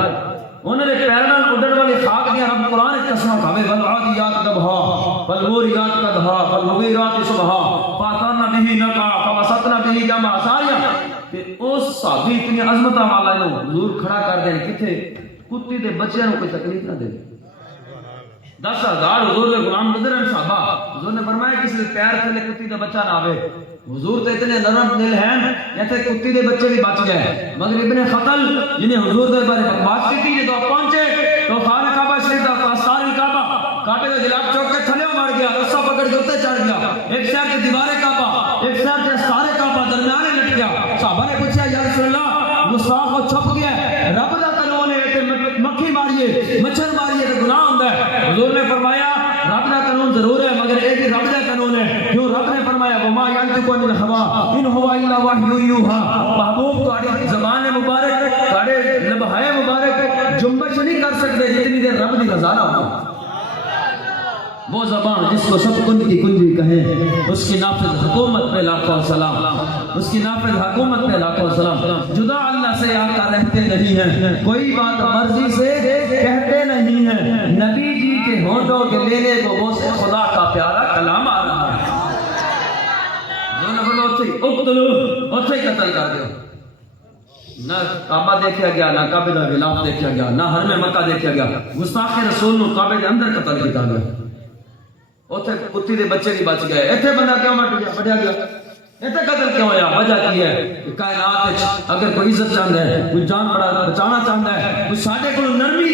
انہوں نے پیراں نال اڈن والی خاک دیاں رب قرآن وچ قسم کھاوے، والعادیات ضبحا والموریات قدحا فالمغیرات صبحا فاثرن به نقعا فوسطن به جمعا۔ ساریاں تے اس صحابی اتنی عظمت والا نو حضور کھڑا کر دین کتے کتی دے بچیاں نو کوئی تکلیف نہ دے۔ 10,000 حضور دے غلام نظر ہیں صحابہ، حضور نے فرمایا کسی دے پیر تھلے کتی دا بچہ نہ آوے۔ حضور تے اتنے نرم دل ہیں ایتھے کتی دے بچے بھی بچ گئے، مگر ابن خطل جنہیں حضور دے بارے بات کی تھی جدو پہنچے تو خانہ کعبہ شریف دا آستان کعبہ کاٹے دا جلاب چوک کے تھلے مار گیا، رسا پکڑ کے اوتے چڑھ گیا، ایک سائڈ تے دیوار کعبہ ایک سائڈ تے آستان کعبہ درمیانے لٹ گیا۔ صحابہ نے پوچھا یا رسول اللہ گستاخ کو چھپ گیا ہے، رب دا قانون ہے تے مکھی ماریے مچھر ماریے تے گناہ ہوندا ہے۔ حضور نے فرمایا رب دا قانون ضرور ہے مگر ایک ہی رب دا قانون ہے، کیوں رب نے فرمایا وما ينطق عن الهوى ان هو الا وحی یوحى۔ محبوب تہاڈی زبان مبارک تہاڈے لبہائے مبارک جنبش نہیں کر سکتے جتنی دیر رب دی رضا نہ ہو۔ وہ زبان جس کو سب کن کی کنجی کہیں، اس کی نافذ حکومت پہ لاکھوں سلام، اس کی نافذ حکومت پہ لاکھوں سلام۔ جدا اللہ سے آقا رہتے نہیں ہیں، کوئی بات مرضی سے کہتے نہیں ہیں، نبی جی کے ہونٹوں کے لینے کو وہ سے خدا کا پیارا کلام آ رہا ہے۔ دونوں بڑھو اتھے قتل کر دیو، نہ کعبہ دیکھا گیا نہ کعبے دا غلاف دیکھا گیا نہ حرم مکہ دیکھا گیا، گستاخ رسول نو کعبے دے اندر قتل کیتا گیا۔ اتھے کتی دے بچے بھی بچ گئے، ایتھے بندہ کیوں بڑھیا گیا، ایتھے قتل کیوں ہویا؟ وجہ کی ہے کہ کائنات اگر کوئی عزت چاہتا ہے، کوئی جان بچانا چاہتا ہے، کوئی ساڈے کو نرمی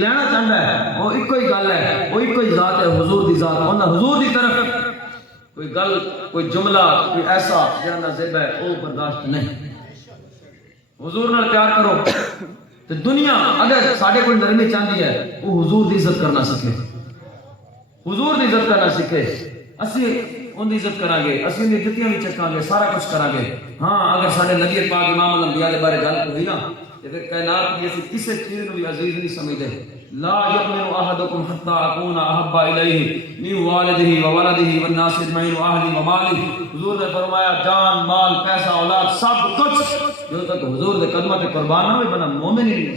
لینا چاہتا ہے، وہ ایک ہی گل ہے، وہ ایک ہی ذات ہے، حضور دی ذات۔ انہاں حضور دی طرف کوئی گل کوئی جملہ کوئی ایسا جہاں دا ذب ہے وہ برداشت نہیں۔ حضور نال پیار کرو تو دنیا اگر ساڈے کو نرمی چاہتی ہے وہ حضور دی عزت کرنا سکے، حضور دی عزت کرنا سکھے، اسی ان دی عزت کریں گے، اسی ان دی جتیاں بھی چکاں گے، سارا کچھ کریں گے۔ ہاں اگر ساڈے نبی پاک امام الانبیاء دے بارے گل ہوئی نا تے پھر کائنات کی اسی کسے چیز نو بھی عزیز نہیں سمجھدے۔ لا یؤمن احدکم حتی اکون احب الیہ من والدہ وولدہ والناس اجمعین واہلہ ومالہ۔ حضور نے فرمایا جان مال پیسہ اولاد سب کچھ جو تک حضور دے قدمت قربان نہ ہوئے بنا مومن ہی نہیں۔